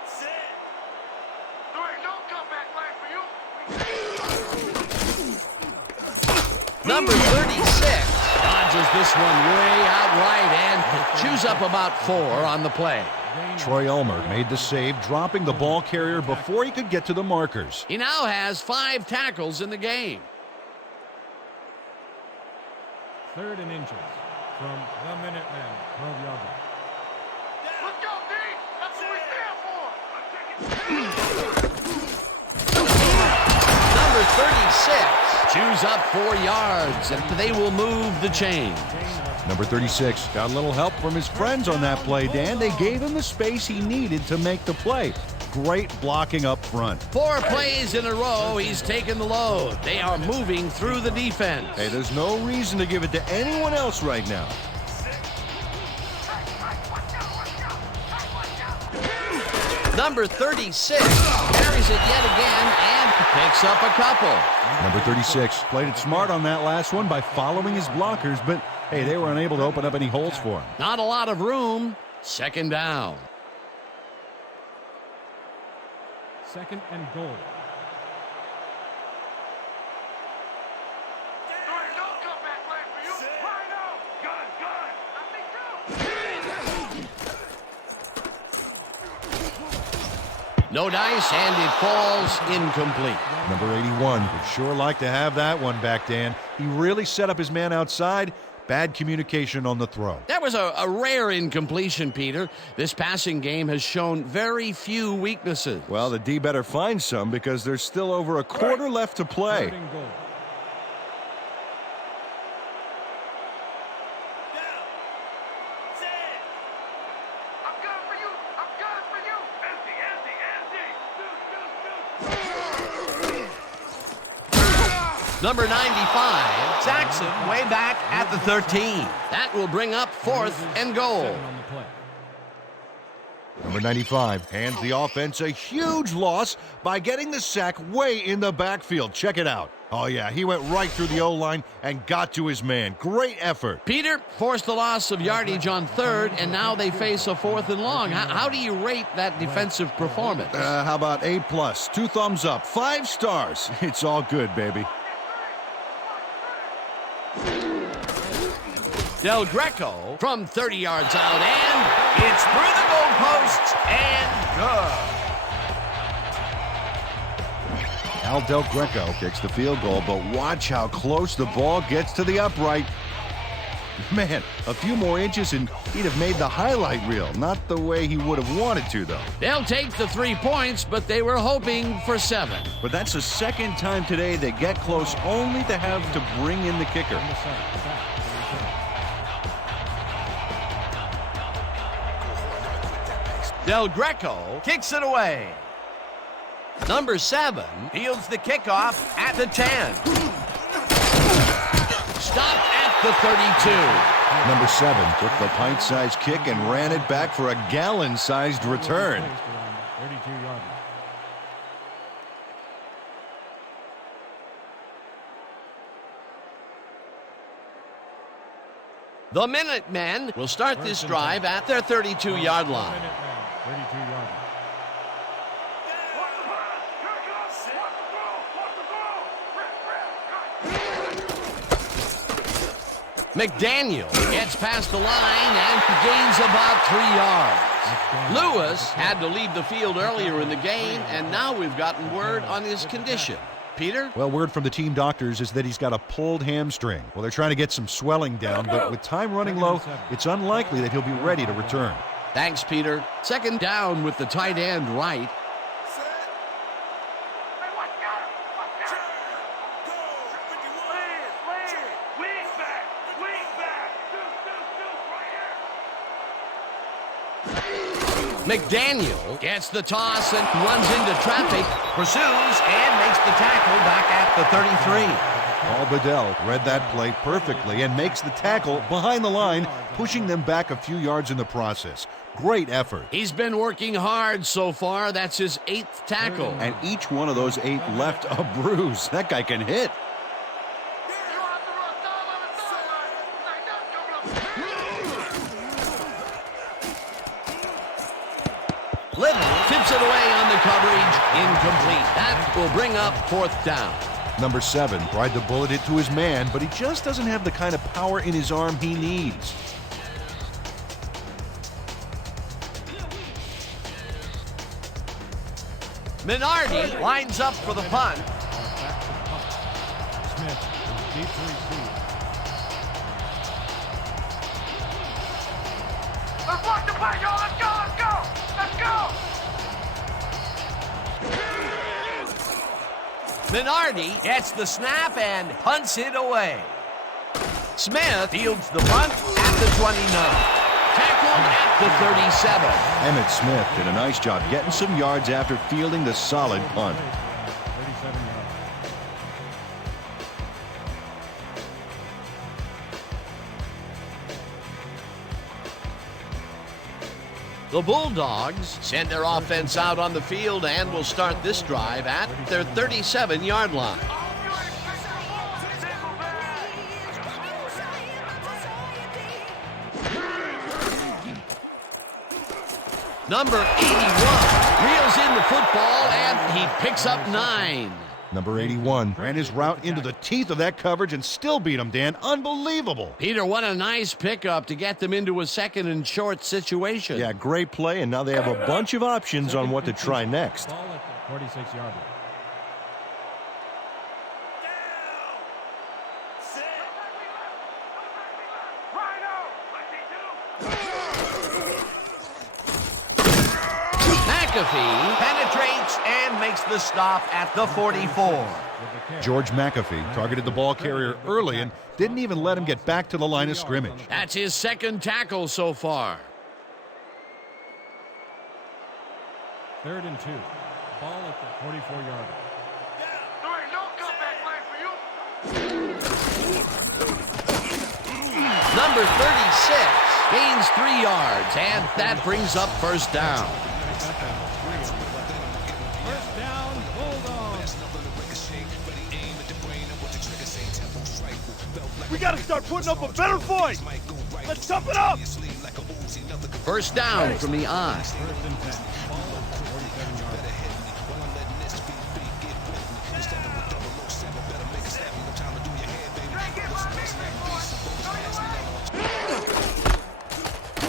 Sit. There ain't no comeback line for you. Number 36 dodges this one way outright and chews up about 4 on the play. Troy Elmer made the save, dropping the ball carrier before he could get to the markers. He now has 5 tackles in the game. Third and inches from the Minutemen, 12-yard line. Let's go, D. That's what we stand for. Number 36 chews up 4 yards, and they will move the chains. Number 36 got a little help from his friends on that play, Dan. They gave him the space he needed to make the play. Great blocking up front. 4 plays in a row, he's taken the load. They are moving through the defense. Hey, there's no reason to give it to anyone else right now. Number 36 carries it yet again and picks up a couple. Number 36 played it smart on that last one by following his blockers, but hey, they were unable to open up any holes for him. Not a lot of room. Second down. Second and goal. There ain't no comeback line for you. Line up. Gun. I think No dice, and it falls incomplete. Number 81 would sure like to have that one back, Dan. He really set up his man outside. Bad communication on the throw. That was a rare incompletion, Peter. This passing game has shown very few weaknesses. Well, the D better find some because there's still over a quarter left to play. Third and goal. I'm gunning for you. I'm gunning for you. Empty. Number 95, Saxon, way back at the 13. That will bring up 4th and goal. 7 on the play. Number 95 hands the offense a huge loss by getting the sack way in the backfield. Check it out. Oh, yeah, he went right through the O-line and got to his man. Great effort. Peter forced the loss of yardage on 3rd, and now they face a 4th and long. How do you rate that defensive performance? How about A+, 2 thumbs up, 5 stars. It's all good, baby. Del Greco from 30 yards out, and it's through the goalposts and good. Al Del Greco kicks the field goal, but watch how close the ball gets to the upright. Man, a few more inches and he'd have made the highlight reel. Not the way he would have wanted to, though. They'll take the 3 points, but they were hoping for 7. But that's the second time today they get close only to have to bring in the kicker. Number 7, Zach. Del Greco kicks it away. Number 7 fields the kickoff at the 10. Stop at the 32. Number 7 took the pint-sized kick and ran it back for a gallon-sized return. 32-yard. The Minutemen will start this drive at their 32-yard line. 32-yard. McDaniel gets past the line and gains about 3 yards. Lewis had to leave the field earlier in the game, and now we've gotten word on his condition. Peter? Well, word from the team doctors is that he's got a pulled hamstring. Well, they're trying to get some swelling down, but with time running low, it's unlikely that he'll be ready to return. Thanks, Peter. Second down with the tight end right. McDaniel gets the toss and runs into traffic, pursues, and makes the tackle back at the 33. Paul Bedell read that play perfectly and makes the tackle behind the line, pushing them back a few yards in the process. Great effort. He's been working hard so far. That's his 8th tackle. And each one of those 8 left a bruise. That guy can hit. Little tips it away on the coverage. Incomplete. That will bring up 4th down. Number 7 tried to bullet it to his man, but he just doesn't have the kind of power in his arm he needs. Minardi lines up for the punt. Smith, deep to receive. Let's watch the play, y'all. Let's go, let's go. Let's go. Minardi gets the snap and punts it away. Smith fields the punt at the 29. Tackled at the 37. Emmett Smith did a nice job getting some yards after fielding the solid punt. 37 yards. The Bulldogs send their offense out on the field and will start this drive at their 37-yard line. Number 81 reels in the football and he picks up 9. Number 81 ran his route into the teeth of that coverage and still beat him, Dan. Unbelievable. Peter, what a nice pickup to get them into a 2nd and short situation. Yeah, great play, and now they have a bunch of options on what to try next. Ball at the 46-yard line. McAfee penetrates and makes the stop at the 44. George McAfee targeted the ball carrier early and didn't even let him get back to the line of scrimmage. That's his 2nd tackle so far. 3rd and 2. Ball at the 44-yard line. There ain't no comeback plan for you. Number 36 gains 3 yards, and that brings up 1st down. First down, Bulldogs. We got to start putting up a better fight. Let's tough it up. 1st down from the I. 1st and 10. Ball at the 47-yard line.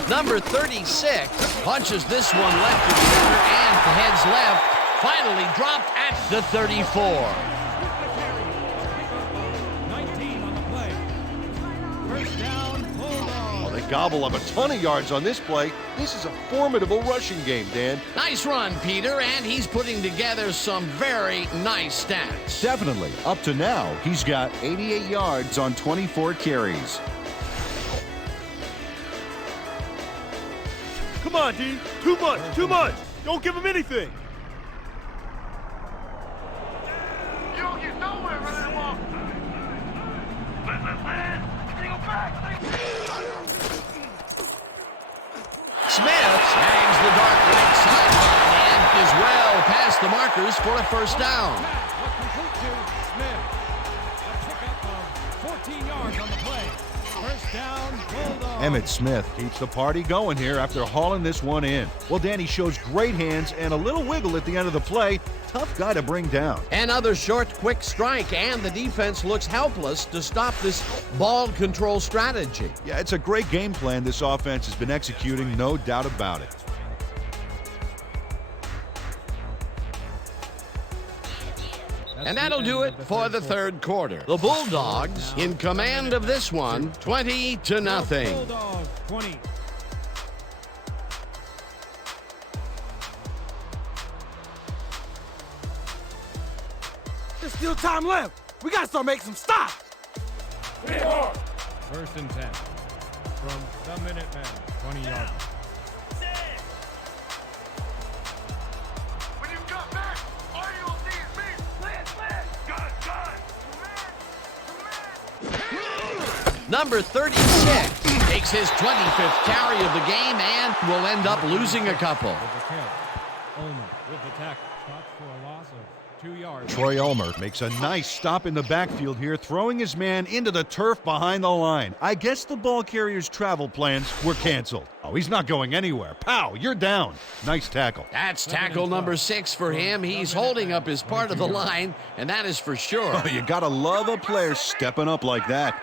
Number 36 punches this one left to center and heads left. Finally dropped at the 34. 19 on the play. First down, Bulldogs. gobble up a ton of yards on this play. This is a formidable rushing game, Dan. Nice run, Peter, and he's putting together some very nice stats. Definitely. Up to now, he's got 88 yards on 24 carries. Come on, D. Too much, too much. Don't give him anything. You don't get nowhere running them off. Single back. Smith snags the dark right sideline and is well past the markers for a first down. Will complete to Smith. A pickup of 14 yards on the play. First down, Bulldogs. Emmitt Smith keeps the party going here after hauling this one in. Well, Danny shows great hands and a little wiggle at the end of the play. Tough guy to bring down. Another short, quick strike, and the defense looks helpless to stop this ball control strategy. Yeah, it's a great game plan this offense has been executing, no doubt about it. And that'll do it for the third quarter. The Bulldogs in command of this one, 20-0. Bulldogs 20. There's still time left. We got to start making some stops. First and 10. From the Minutemen, 20-yard. When you come back, all you'll see is me. Land. Gun. Number 36 takes his 25th carry of the game and will end up losing a couple. With the carry. Ulmer with the tackle. Stops for a loss of 2 yards. Troy Ulmer makes a nice stop in the backfield here, throwing his man into the turf behind the line. I guess the ball carrier's travel plans were canceled. Oh, he's not going anywhere. Pow, you're down. Nice tackle. That's tackle number 6 for him. He's holding up his part of the line, and that is for sure. Oh, you gotta love a player stepping up like that.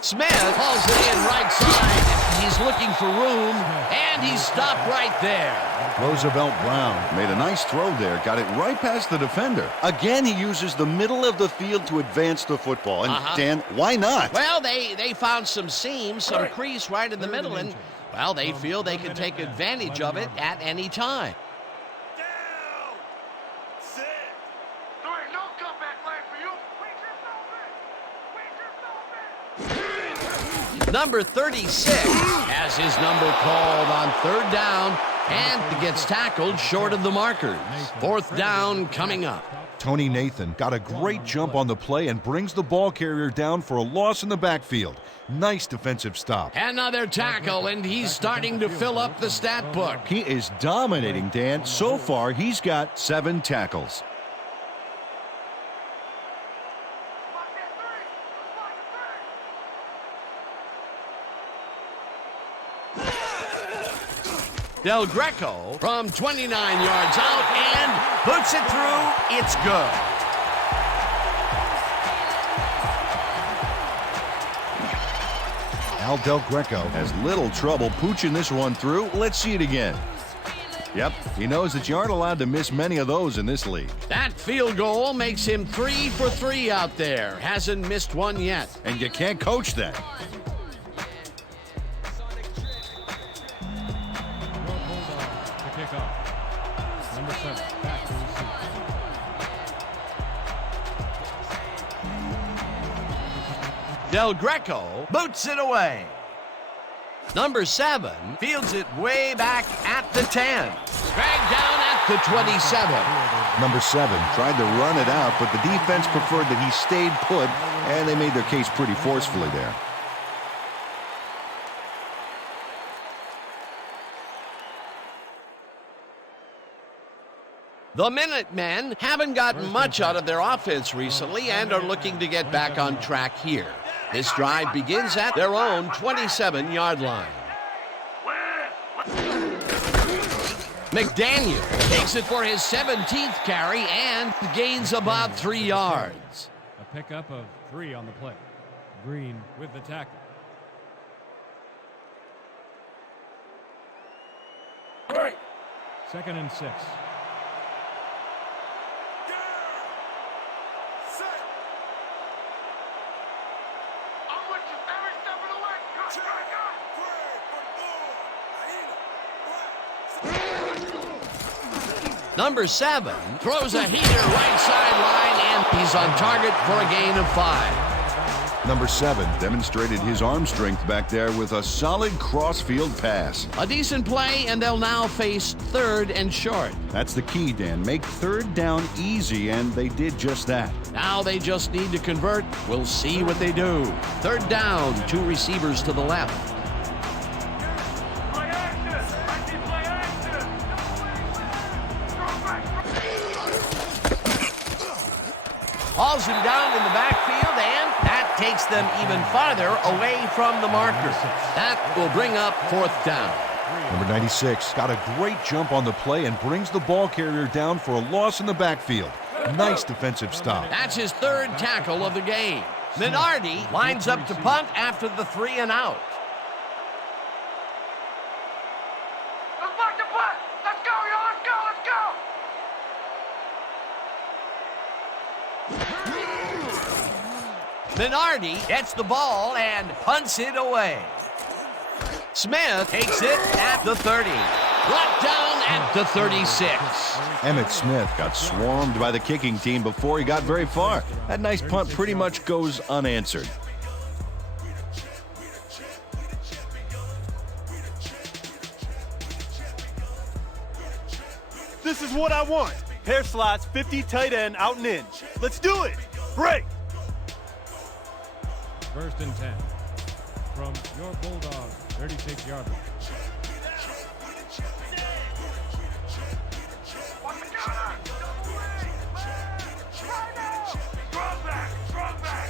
Smith hauls it in right side. He's looking for room, and he's stopped right there. Roosevelt Brown. Made a nice throw there. Got it right past the defender. Again, he uses the middle of the field to advance the football. And, Dan, why not? Well, they found some seam, some crease right in the middle, and, well, they feel they can take advantage of it at any time. Down. Sit. There ain't no comeback plan for you. We just open. Number 36 has his number called on third down and gets tackled short of the markers. Fourth down coming up. Tony Nathan got a great jump on the play and brings the ball carrier down for a loss in the backfield. Nice defensive stop. Another tackle, and he's starting to fill up the stat book. He is dominating, Dan. So far, he's got 7 tackles. Del Greco from 29 yards out and puts it through. It's good. Al Del Greco Has little trouble pooching this one through. Let's see it again. Yep, he knows that you aren't allowed to miss many of those in this league. That field goal makes him 3 for 3 out there. Hasn't missed one yet. And you can't coach that. Bulldogs to kick off. Number 7, back to receive. Del Greco boots it away. Number 7 fields it way back at the 10. Dragged down at the 27. Number 7 Tried to run it out, but the defense preferred that he stayed put, and they made their case pretty forcefully there. The Minutemen haven't gotten much out of their offense recently and are looking to get back on track here. This drive begins at their own 27-yard line. McDaniel takes it for his 17th carry and gains about 3 yards. A pickup of 3 on the play. Green with the tackle. Second and 6. Number 7 throws a heater right sideline, and he's on target for a gain of 5. Number 7 demonstrated his arm strength back there with a solid cross-field pass. A decent play, and they'll now face 3rd and short. That's the key, Dan. Make 3rd down easy, and they did just that. Now they just need to convert. We'll see what they do. 3rd down, 2 receivers to the left. Play action! I see play action! Hauls him down in the backfield, and that takes them even farther away from the marker. That will bring up 4th down. Number 96 got a great jump on the play and brings the ball carrier down for a loss in the backfield. Nice defensive stop. That's his 3rd tackle of the game. Minardi lines up to punt after the 3 and out. Let's block the punt! Let's go, yo! Let's go! Let's go! Minardi gets the ball and punts it away. Smith takes it at the 30. Brought down at the 36. Emmitt Smith got swarmed by the kicking team before he got very far. That nice punt pretty much goes unanswered. This is what I want. Pair slots, 50 tight end, out and in. Let's do it. Break. 1st and 10 from your Bulldogs, 36-yard line. Watch the counter! Double wing! Right now! Strong back! Strong back!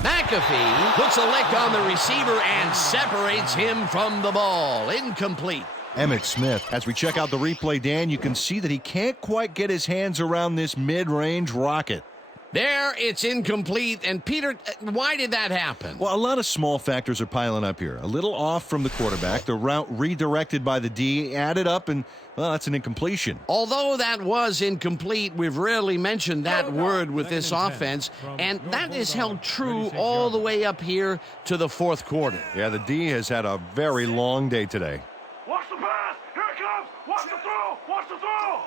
McAfee puts a lick on the receiver and separates him from the ball. Incomplete. Emmitt Smith. As we check out the replay, Dan, you can see that he can't quite get his hands around this mid-range rocket. There, it's incomplete. And Peter, why did that happen? Well, a lot of small factors are piling up here. A little off from the quarterback, the route redirected by the D, added up, and, well, that's an incompletion. Although that was incomplete, we've rarely mentioned that word with this offense, and that is held true all the way up here to the 4th quarter. Yeah, the D has had a very long day today. Watch the pass! Here it comes! Watch the throw! Watch the throw!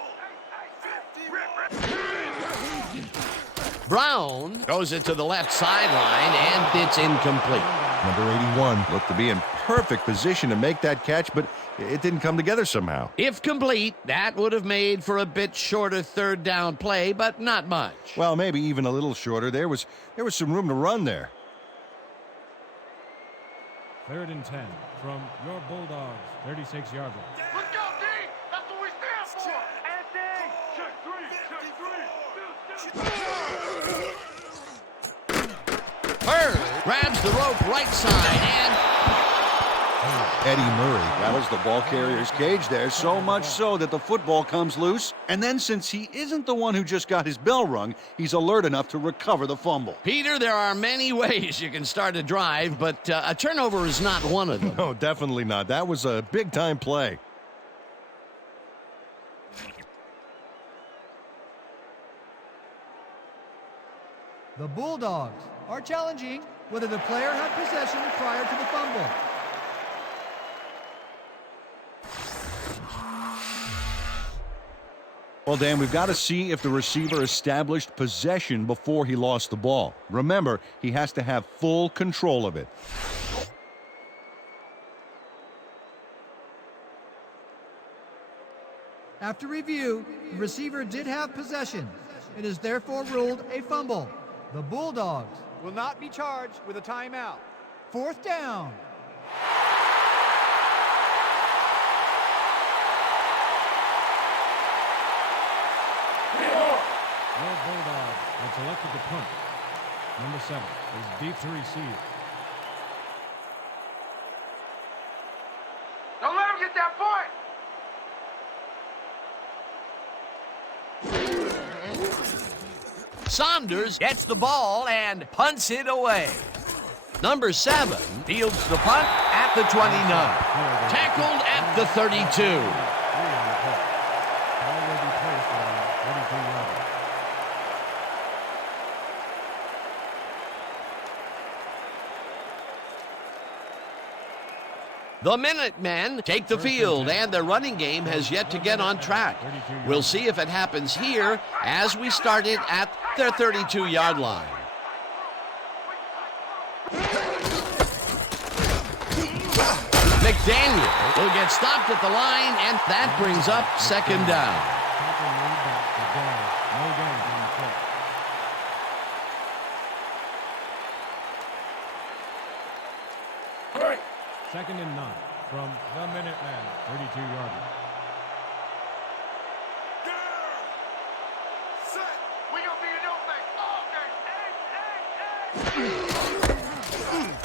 Brown throws it to the left sideline, and it's incomplete. Number 81 Looked to be in perfect position to make that catch, but it didn't come together somehow. If complete, that would have made for a bit shorter 3rd down play, but not much. Well, maybe even a little shorter. There was some room to run there. 3rd and 10 from your Bulldogs, 36-yard line. Let's go, D! That's what we stand for! And D! Check 3! Check 3! Bird grabs the rope right side, and Eddie Murray. Rattles the ball carrier's cage there, so much so that the football comes loose. And then, since he isn't the one who just got his bell rung, he's alert enough to recover the fumble. Peter, there are many ways you can start a drive, but a turnover is not one of them. No, definitely not. That was a big-time play. The Bulldogs are challenging whether the player had possession prior to the fumble. Well, Dan, we've got to see if the receiver established possession before he lost the ball. Remember, he has to have full control of it. After review, the receiver did have possession. It is therefore ruled a fumble. The Bulldogs will not be charged with a timeout. 4th down. Your Bulldogs have selected the punt. Number 7 is deep to receive. Don't let him get that point! Saunders gets the ball and punts it away. Number 7 fields the punt at the 29. Tackled at the 32. The Minutemen take the field, and their running game has yet to get on track. We'll see if it happens here as we start it at their 32-yard line. McDaniel will get stopped at the line, and that brings up second down. Second and 9 from the Minutemen, 32-yard line.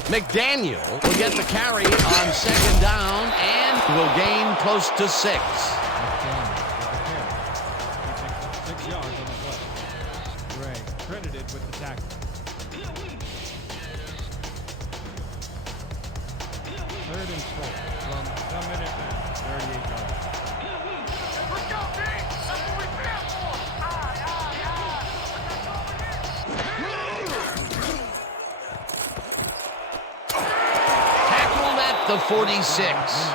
McDaniel will get the carry on second down and will gain close to 6. 6 yards on the play. Gray credited with the tackle. Third and 4 from the Minutemen, 38 yards. Let's go, team! That's what we stand for! Tackled at the 46.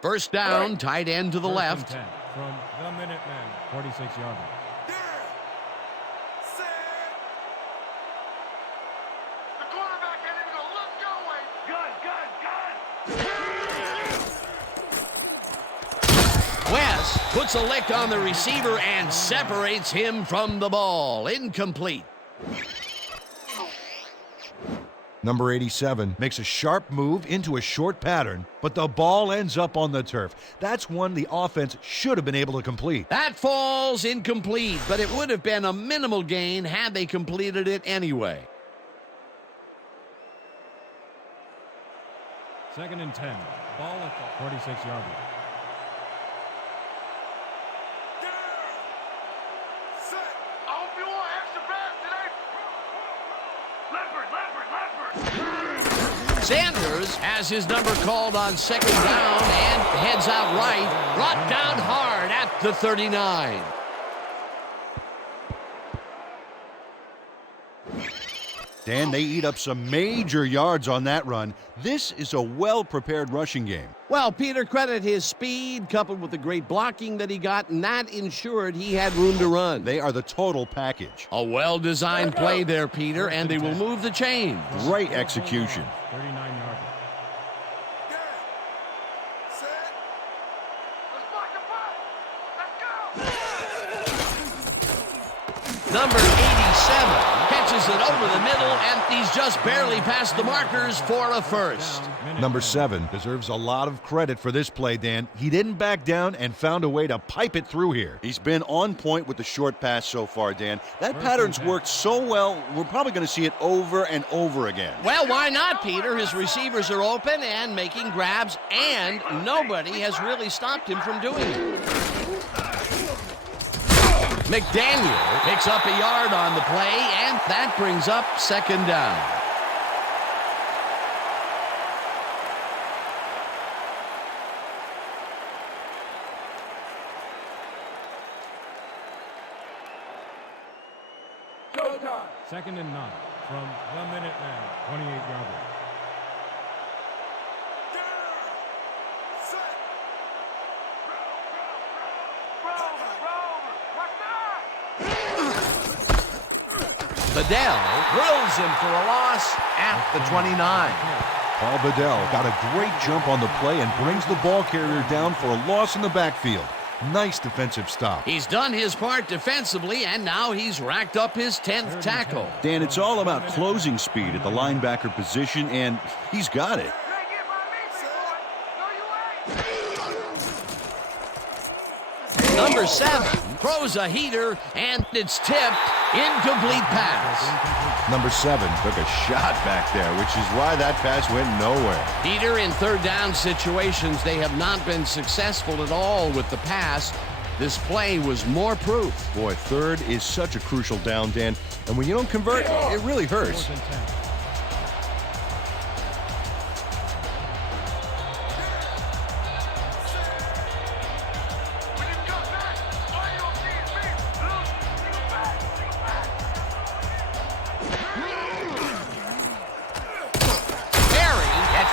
First down, tight end to the left. From the Minutemen, 46-yard line. The quarterback ain't even gonna look your way. Gun. West puts a lick on the receiver and separates him from the ball. Incomplete. Number 87 makes a sharp move into a short pattern, but the ball ends up on the turf. That's one the offense should have been able to complete. That falls incomplete, but it would have been a minimal gain had they completed it anyway. Second and 10. Ball at the 46-yard line. Sanders has his number called on second down and heads out right, brought down hard at the 39. Dan, they eat up some major yards on that run. This is a well-prepared rushing game. Well, Peter, credit his speed coupled with the great blocking that he got, and that ensured he had room to run. They are the total package. A well-designed play there, Peter, and they will move the chains. Great execution. 39-yard line. Number 87 catches it over the middle, and he's just barely past the markers for a first. Number 7 deserves a lot of credit for this play, Dan. He didn't back down and found a way to pipe it through here. He's been on point with the short pass so far, Dan. That pattern's worked so well, we're probably going to see it over and over again. Well, why not, Peter? His receivers are open and making grabs, and nobody has really stopped him from doing it. McDaniel picks up a yard on the play, and that brings up second down. Second and 9 from the Minutemen, 28-yard line. Bedell drills him for a loss at the 29. Paul Bedell got a great jump on the play and brings the ball carrier down for a loss in the backfield. Nice defensive stop. He's done his part defensively, and now he's racked up his 10th tackle. Dan, it's all about closing speed at the linebacker position, and he's got it. Number 7 throws a heater, and it's tipped. Incomplete pass. Number 7 took a shot back there, which is why that pass went nowhere. Peter, in third down situations, they have not been successful at all with the pass. This play was more proof. Boy, third is such a crucial down, Dan, and when you don't convert, it really hurts.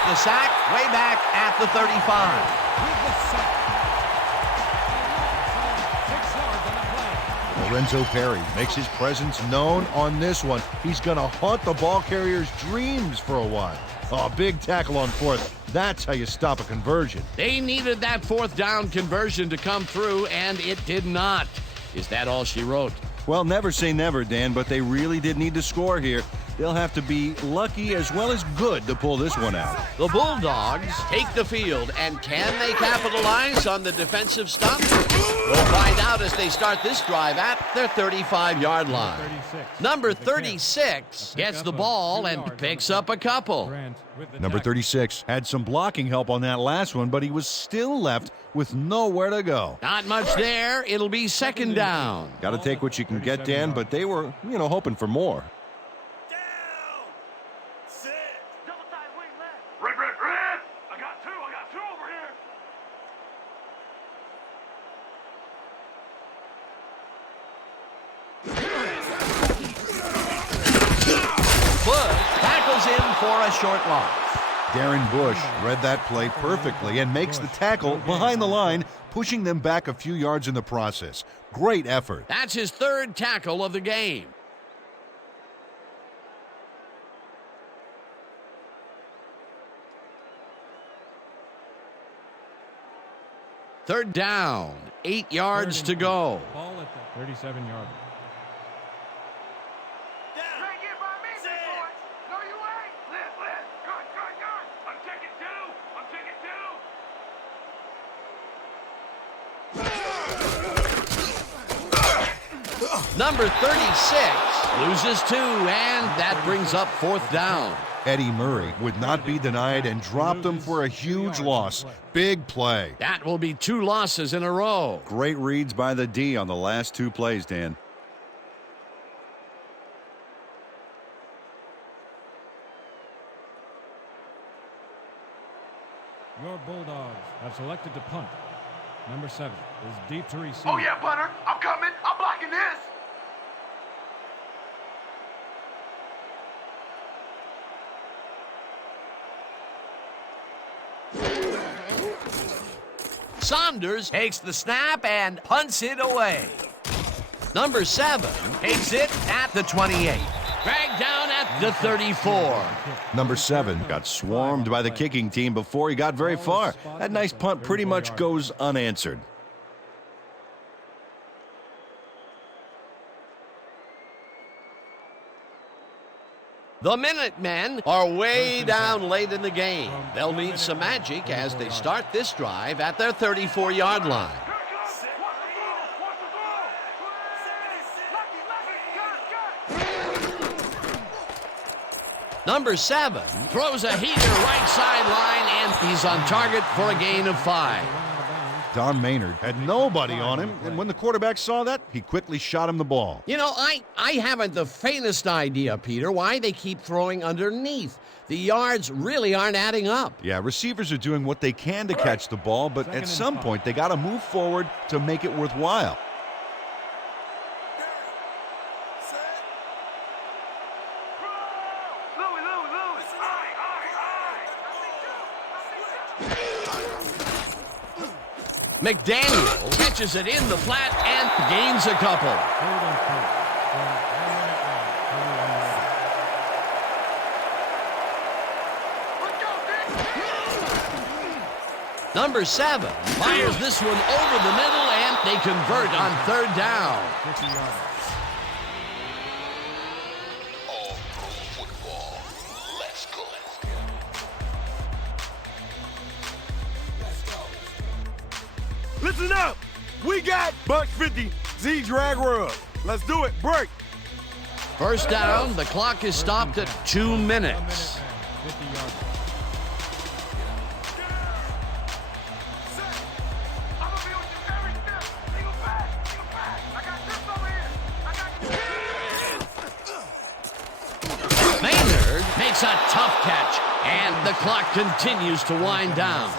the sack way back at the 35. With the sack. 6 yards on the play. Lorenzo Perry makes his presence known on this one. He's going to haunt the ball carrier's dreams for a while. Oh, big tackle on fourth. That's how you stop a conversion. They needed that fourth down conversion to come through, and it did not. Is that all she wrote? Well, never say never, Dan, but they really did need to score here. They'll have to be lucky as well as good to pull this one out. The Bulldogs take the field, and can they capitalize on the defensive stop? We'll find out as they start this drive at their 35-yard line. Number 36 gets the ball and picks up a couple. Number 36 had some blocking help on that last one, but he was still left with nowhere to go. Not much there. It'll be second down. Got to take what you can get, Dan, but they were, hoping for more. Red. I got two over here. Bush tackles him for a short loss. Darren Bush read that play perfectly and makes the tackle behind the line, pushing them back a few yards in the process. Great effort. That's his third tackle of the game. Third down, 8 yards to go. Ball at the 37-yard. You ain't get by me, big boy. No, you ain't. Liz. Good. I'm taking two. Number 36 loses 2, and that brings up fourth down. Eddie Murray would not be denied and dropped him for a huge loss. Big play. That will be 2 losses in a row. Great reads by the D on the last 2 plays, Dan. Your Bulldogs have selected to punt. Number 7 is deep to receive. Oh, yeah, punter. I'm coming. I'm blocking this. Saunders takes the snap and punts it away. Number 7 takes it at the 28. Dragged down at the 34. Number 7 Got swarmed by the kicking team before he got very far. That nice punt pretty much goes unanswered. The Minutemen are way down late in the game. They'll need some magic as they start this drive at their 34-yard line. Number 7 throws a heater right sideline, and he's on target for a gain of 5. Don Maynard had nobody on him, and when the quarterback saw that, he quickly shot him the ball. I haven't the faintest idea, Peter, why they keep throwing underneath. The yards really aren't adding up. Yeah, receivers are doing what they can to catch the ball, but at some point, they got to move forward to make it worthwhile. McDaniel catches it in the flat and gains a couple. Number 7 fires this one over the middle, and they convert on third down. Listen up. We got Buck 50 Z-Drag Rub. Let's do it. Break. First down, the clock is stopped at 2 minutes. Maynard makes a tough catch, and the clock continues to wind down.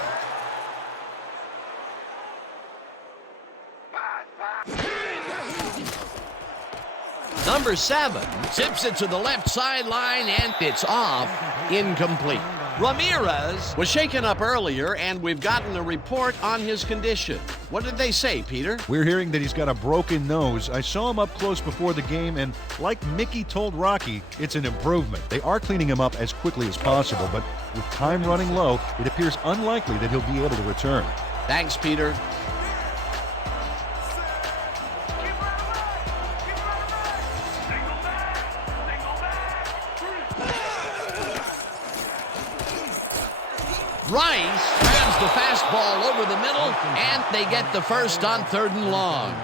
Number 7 zips it to the left sideline, and it's off, incomplete. Ramirez was shaken up earlier, and we've gotten a report on his condition. What did they say, Peter? We're hearing that he's got a broken nose. I saw him up close before the game, and like Mickey told Rocky, it's an improvement. They are cleaning him up as quickly as possible, but with time running low, it appears unlikely that he'll be able to return. Thanks, Peter. Rice grabs the fastball over the middle, and they get the first on 3rd and long.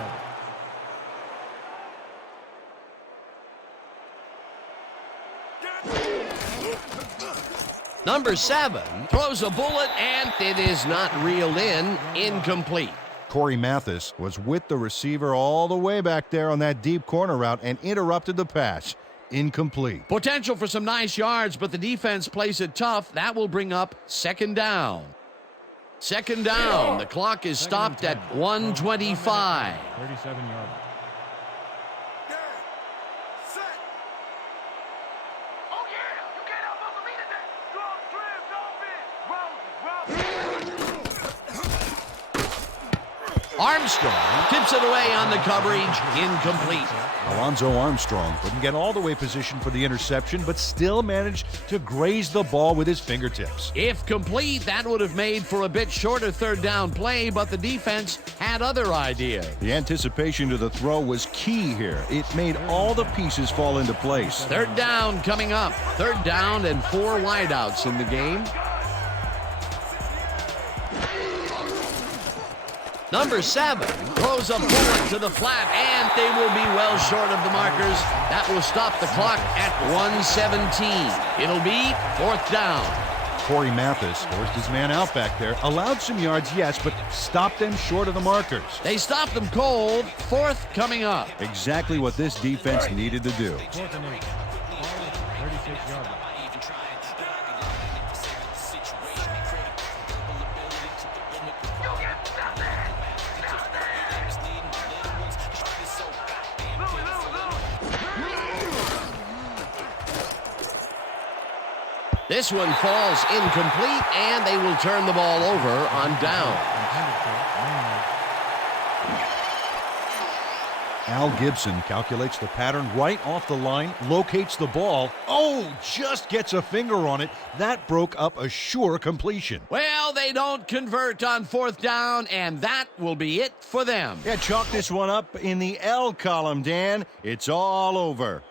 Number 7 throws a bullet, and it is not reeled in. Incomplete. Corey Mathis was with the receiver all the way back there on that deep corner route and interrupted the pass. Incomplete. Potential for some nice yards, but the defense plays it tough. That will bring up 2nd down. 2nd down. The clock is stopped at 1:25. 37 yards. Oh yeah, you can't outmuscle me today. Strong trim, don't be. Armstrong tips it away on the coverage. Incomplete. Alonzo Armstrong couldn't get all the way positioned for the interception, but still managed to graze the ball with his fingertips. If complete, that would have made for a bit shorter 3rd down play, but the defense had other ideas. The anticipation to the throw was key here. It made all the pieces fall into place. 3rd down coming up. 3rd down and 4 wideouts in the game. Number 7 throws a bullet to the flat, and they will be well short of the markers. That will stop the clock at 1:17. It'll be 4th down. Corey Mathis forced his man out back there, allowed some yards, yes, but stopped them short of the markers. They stopped them cold. 4th coming up. Exactly what this defense needed to do. 4th and 8. 36 yards. This one falls incomplete, and they will turn the ball over on down. Al Gibson calculates the pattern right off the line, locates the ball. Oh, just gets a finger on it. That broke up a sure completion. Well, they don't convert on 4th down, and that will be it for them. Yeah, chalk this one up in the L column, Dan. It's all over.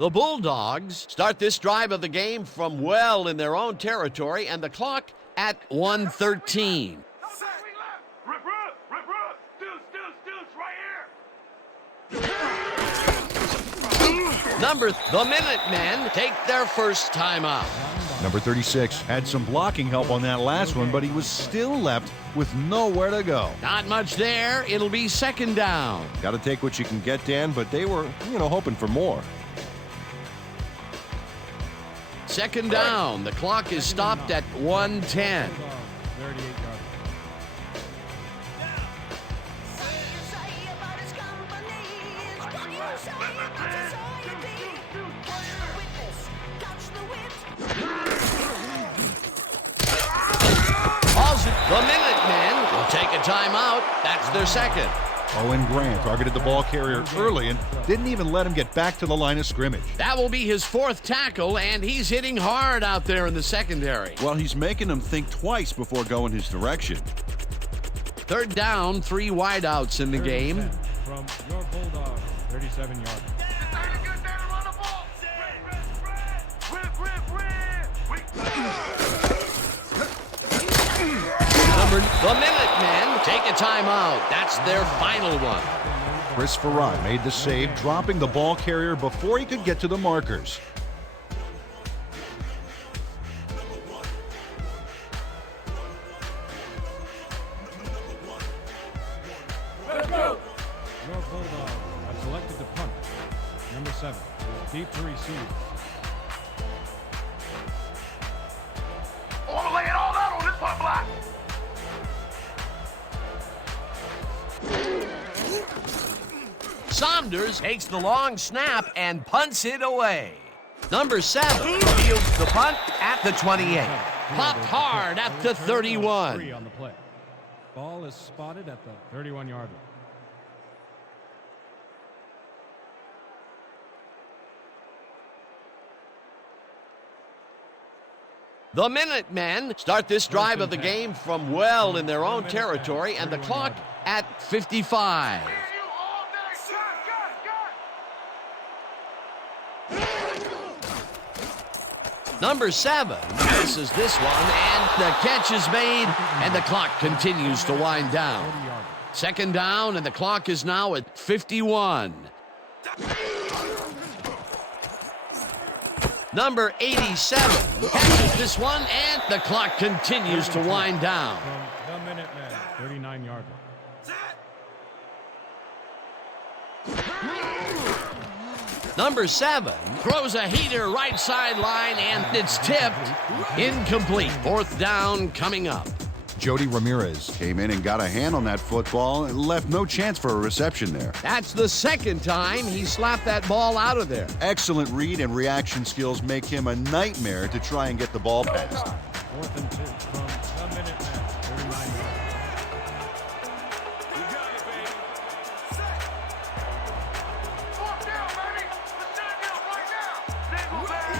The Bulldogs start this drive of the game from well in their own territory, and the clock at 1:13. Rip, deuce, right here. The Minutemen take their first time out. Number 36 had some blocking help on that last one, but he was still left with nowhere to go. Not much there. It'll be 2nd down. Got to take what you can get, Dan, but they were, hoping for more. 2nd down. The clock is stopped at 1:10. 38 yards. The Minutemen will take a timeout. That's their 2nd. Owen Grant targeted the ball carrier early and didn't even let him get back to the line of scrimmage. That will be his 4th tackle, and he's hitting hard out there in the secondary. Well, he's making them think twice before going his direction. 3rd down, 3 wideouts in the game. From your Bulldogs, 37 yards. The Minutemen take a timeout. That's their final one. Chris Farrar made the save, dropping the ball carrier before he could get to the markers. Your Bulldogs have selected to punt. Number 7 is deep to receive. I'm laying all out on this punt block. Saunders takes the long snap and punts it away. Number 7 fields the punt at the 28. Popped hard at the 31. 3 on the play. Ball is spotted at the 31-yard line. The Minutemen start this drive of the game from well in their own territory, and the clock at 55. Number 7 passes this one, and the catch is made, and the clock continues to wind down. Second down, and the clock is now at 51. Number 87 catches this one, and the clock continues to wind down. From the Minutemen, 39-yard line. Number 7 throws a heater right sideline, and it's tipped. Incomplete. Fourth down coming up. Jody Ramirez Came in and got a hand on that football and left no chance for a reception there. That's the second time he slapped that ball out of there. Excellent read and reaction skills make him a nightmare to try and get the ball past. 4th and 2 from the Minutemen, 39-yard line. Fourth down, baby. Let's send it down right now. Single back.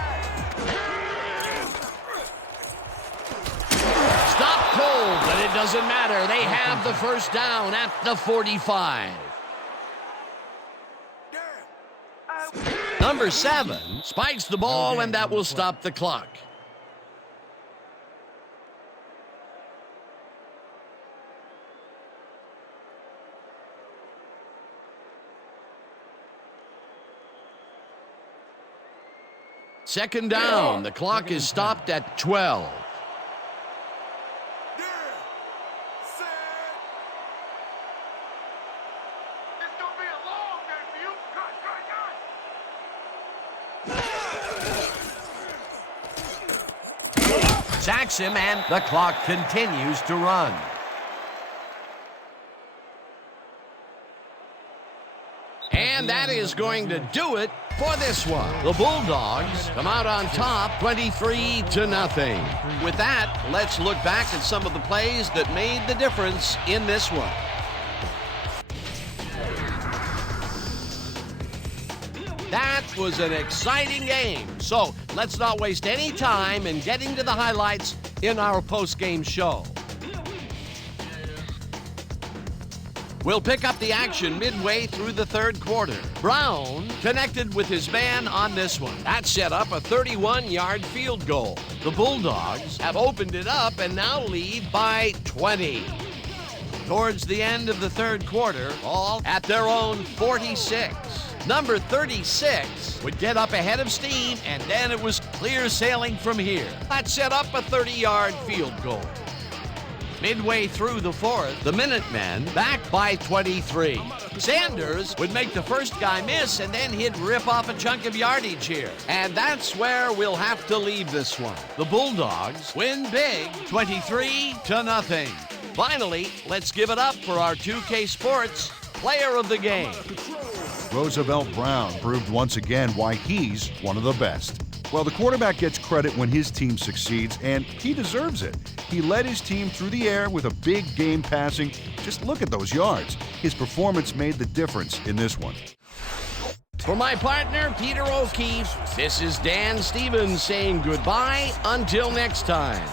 Stop cold, but it doesn't matter. They have the first down at the 45. Number 7 spikes the ball, and that will stop the clock. Second down. The clock is stopped at 12. It's gonna be a long day for you. Cut. Sacks him, and the clock continues to run. And that is going to do it for this one. The Bulldogs come out on top 23-0. With that, let's look back at some of the plays that made the difference in this one. That was an exciting game. So let's not waste any time in getting to the highlights in our post-game show. We'll pick up the action midway through the third quarter. Brown connected with his man on this one. That set up a 31-yard field goal. The Bulldogs have opened it up and now lead by 20. Towards the end of the third quarter, all at their own 46. Number 36 would get up ahead of steam, and then it was clear sailing from here. That set up a 30-yard field goal. Midway through the fourth, the Minutemen back by 23. Sanders would make the first guy miss, and then he'd rip off a chunk of yardage here. And that's where we'll have to leave this one. The Bulldogs win big, 23-0. Finally, let's give it up for our 2K Sports Player of the Game. Roosevelt Brown proved once again why he's one of the best. Well, the quarterback gets credit when his team succeeds, and he deserves it. He led his team through the air with a big game passing. Just look at those yards. His performance made the difference in this one. For my partner, Peter O'Keefe, this is Dan Stevens saying goodbye until next time.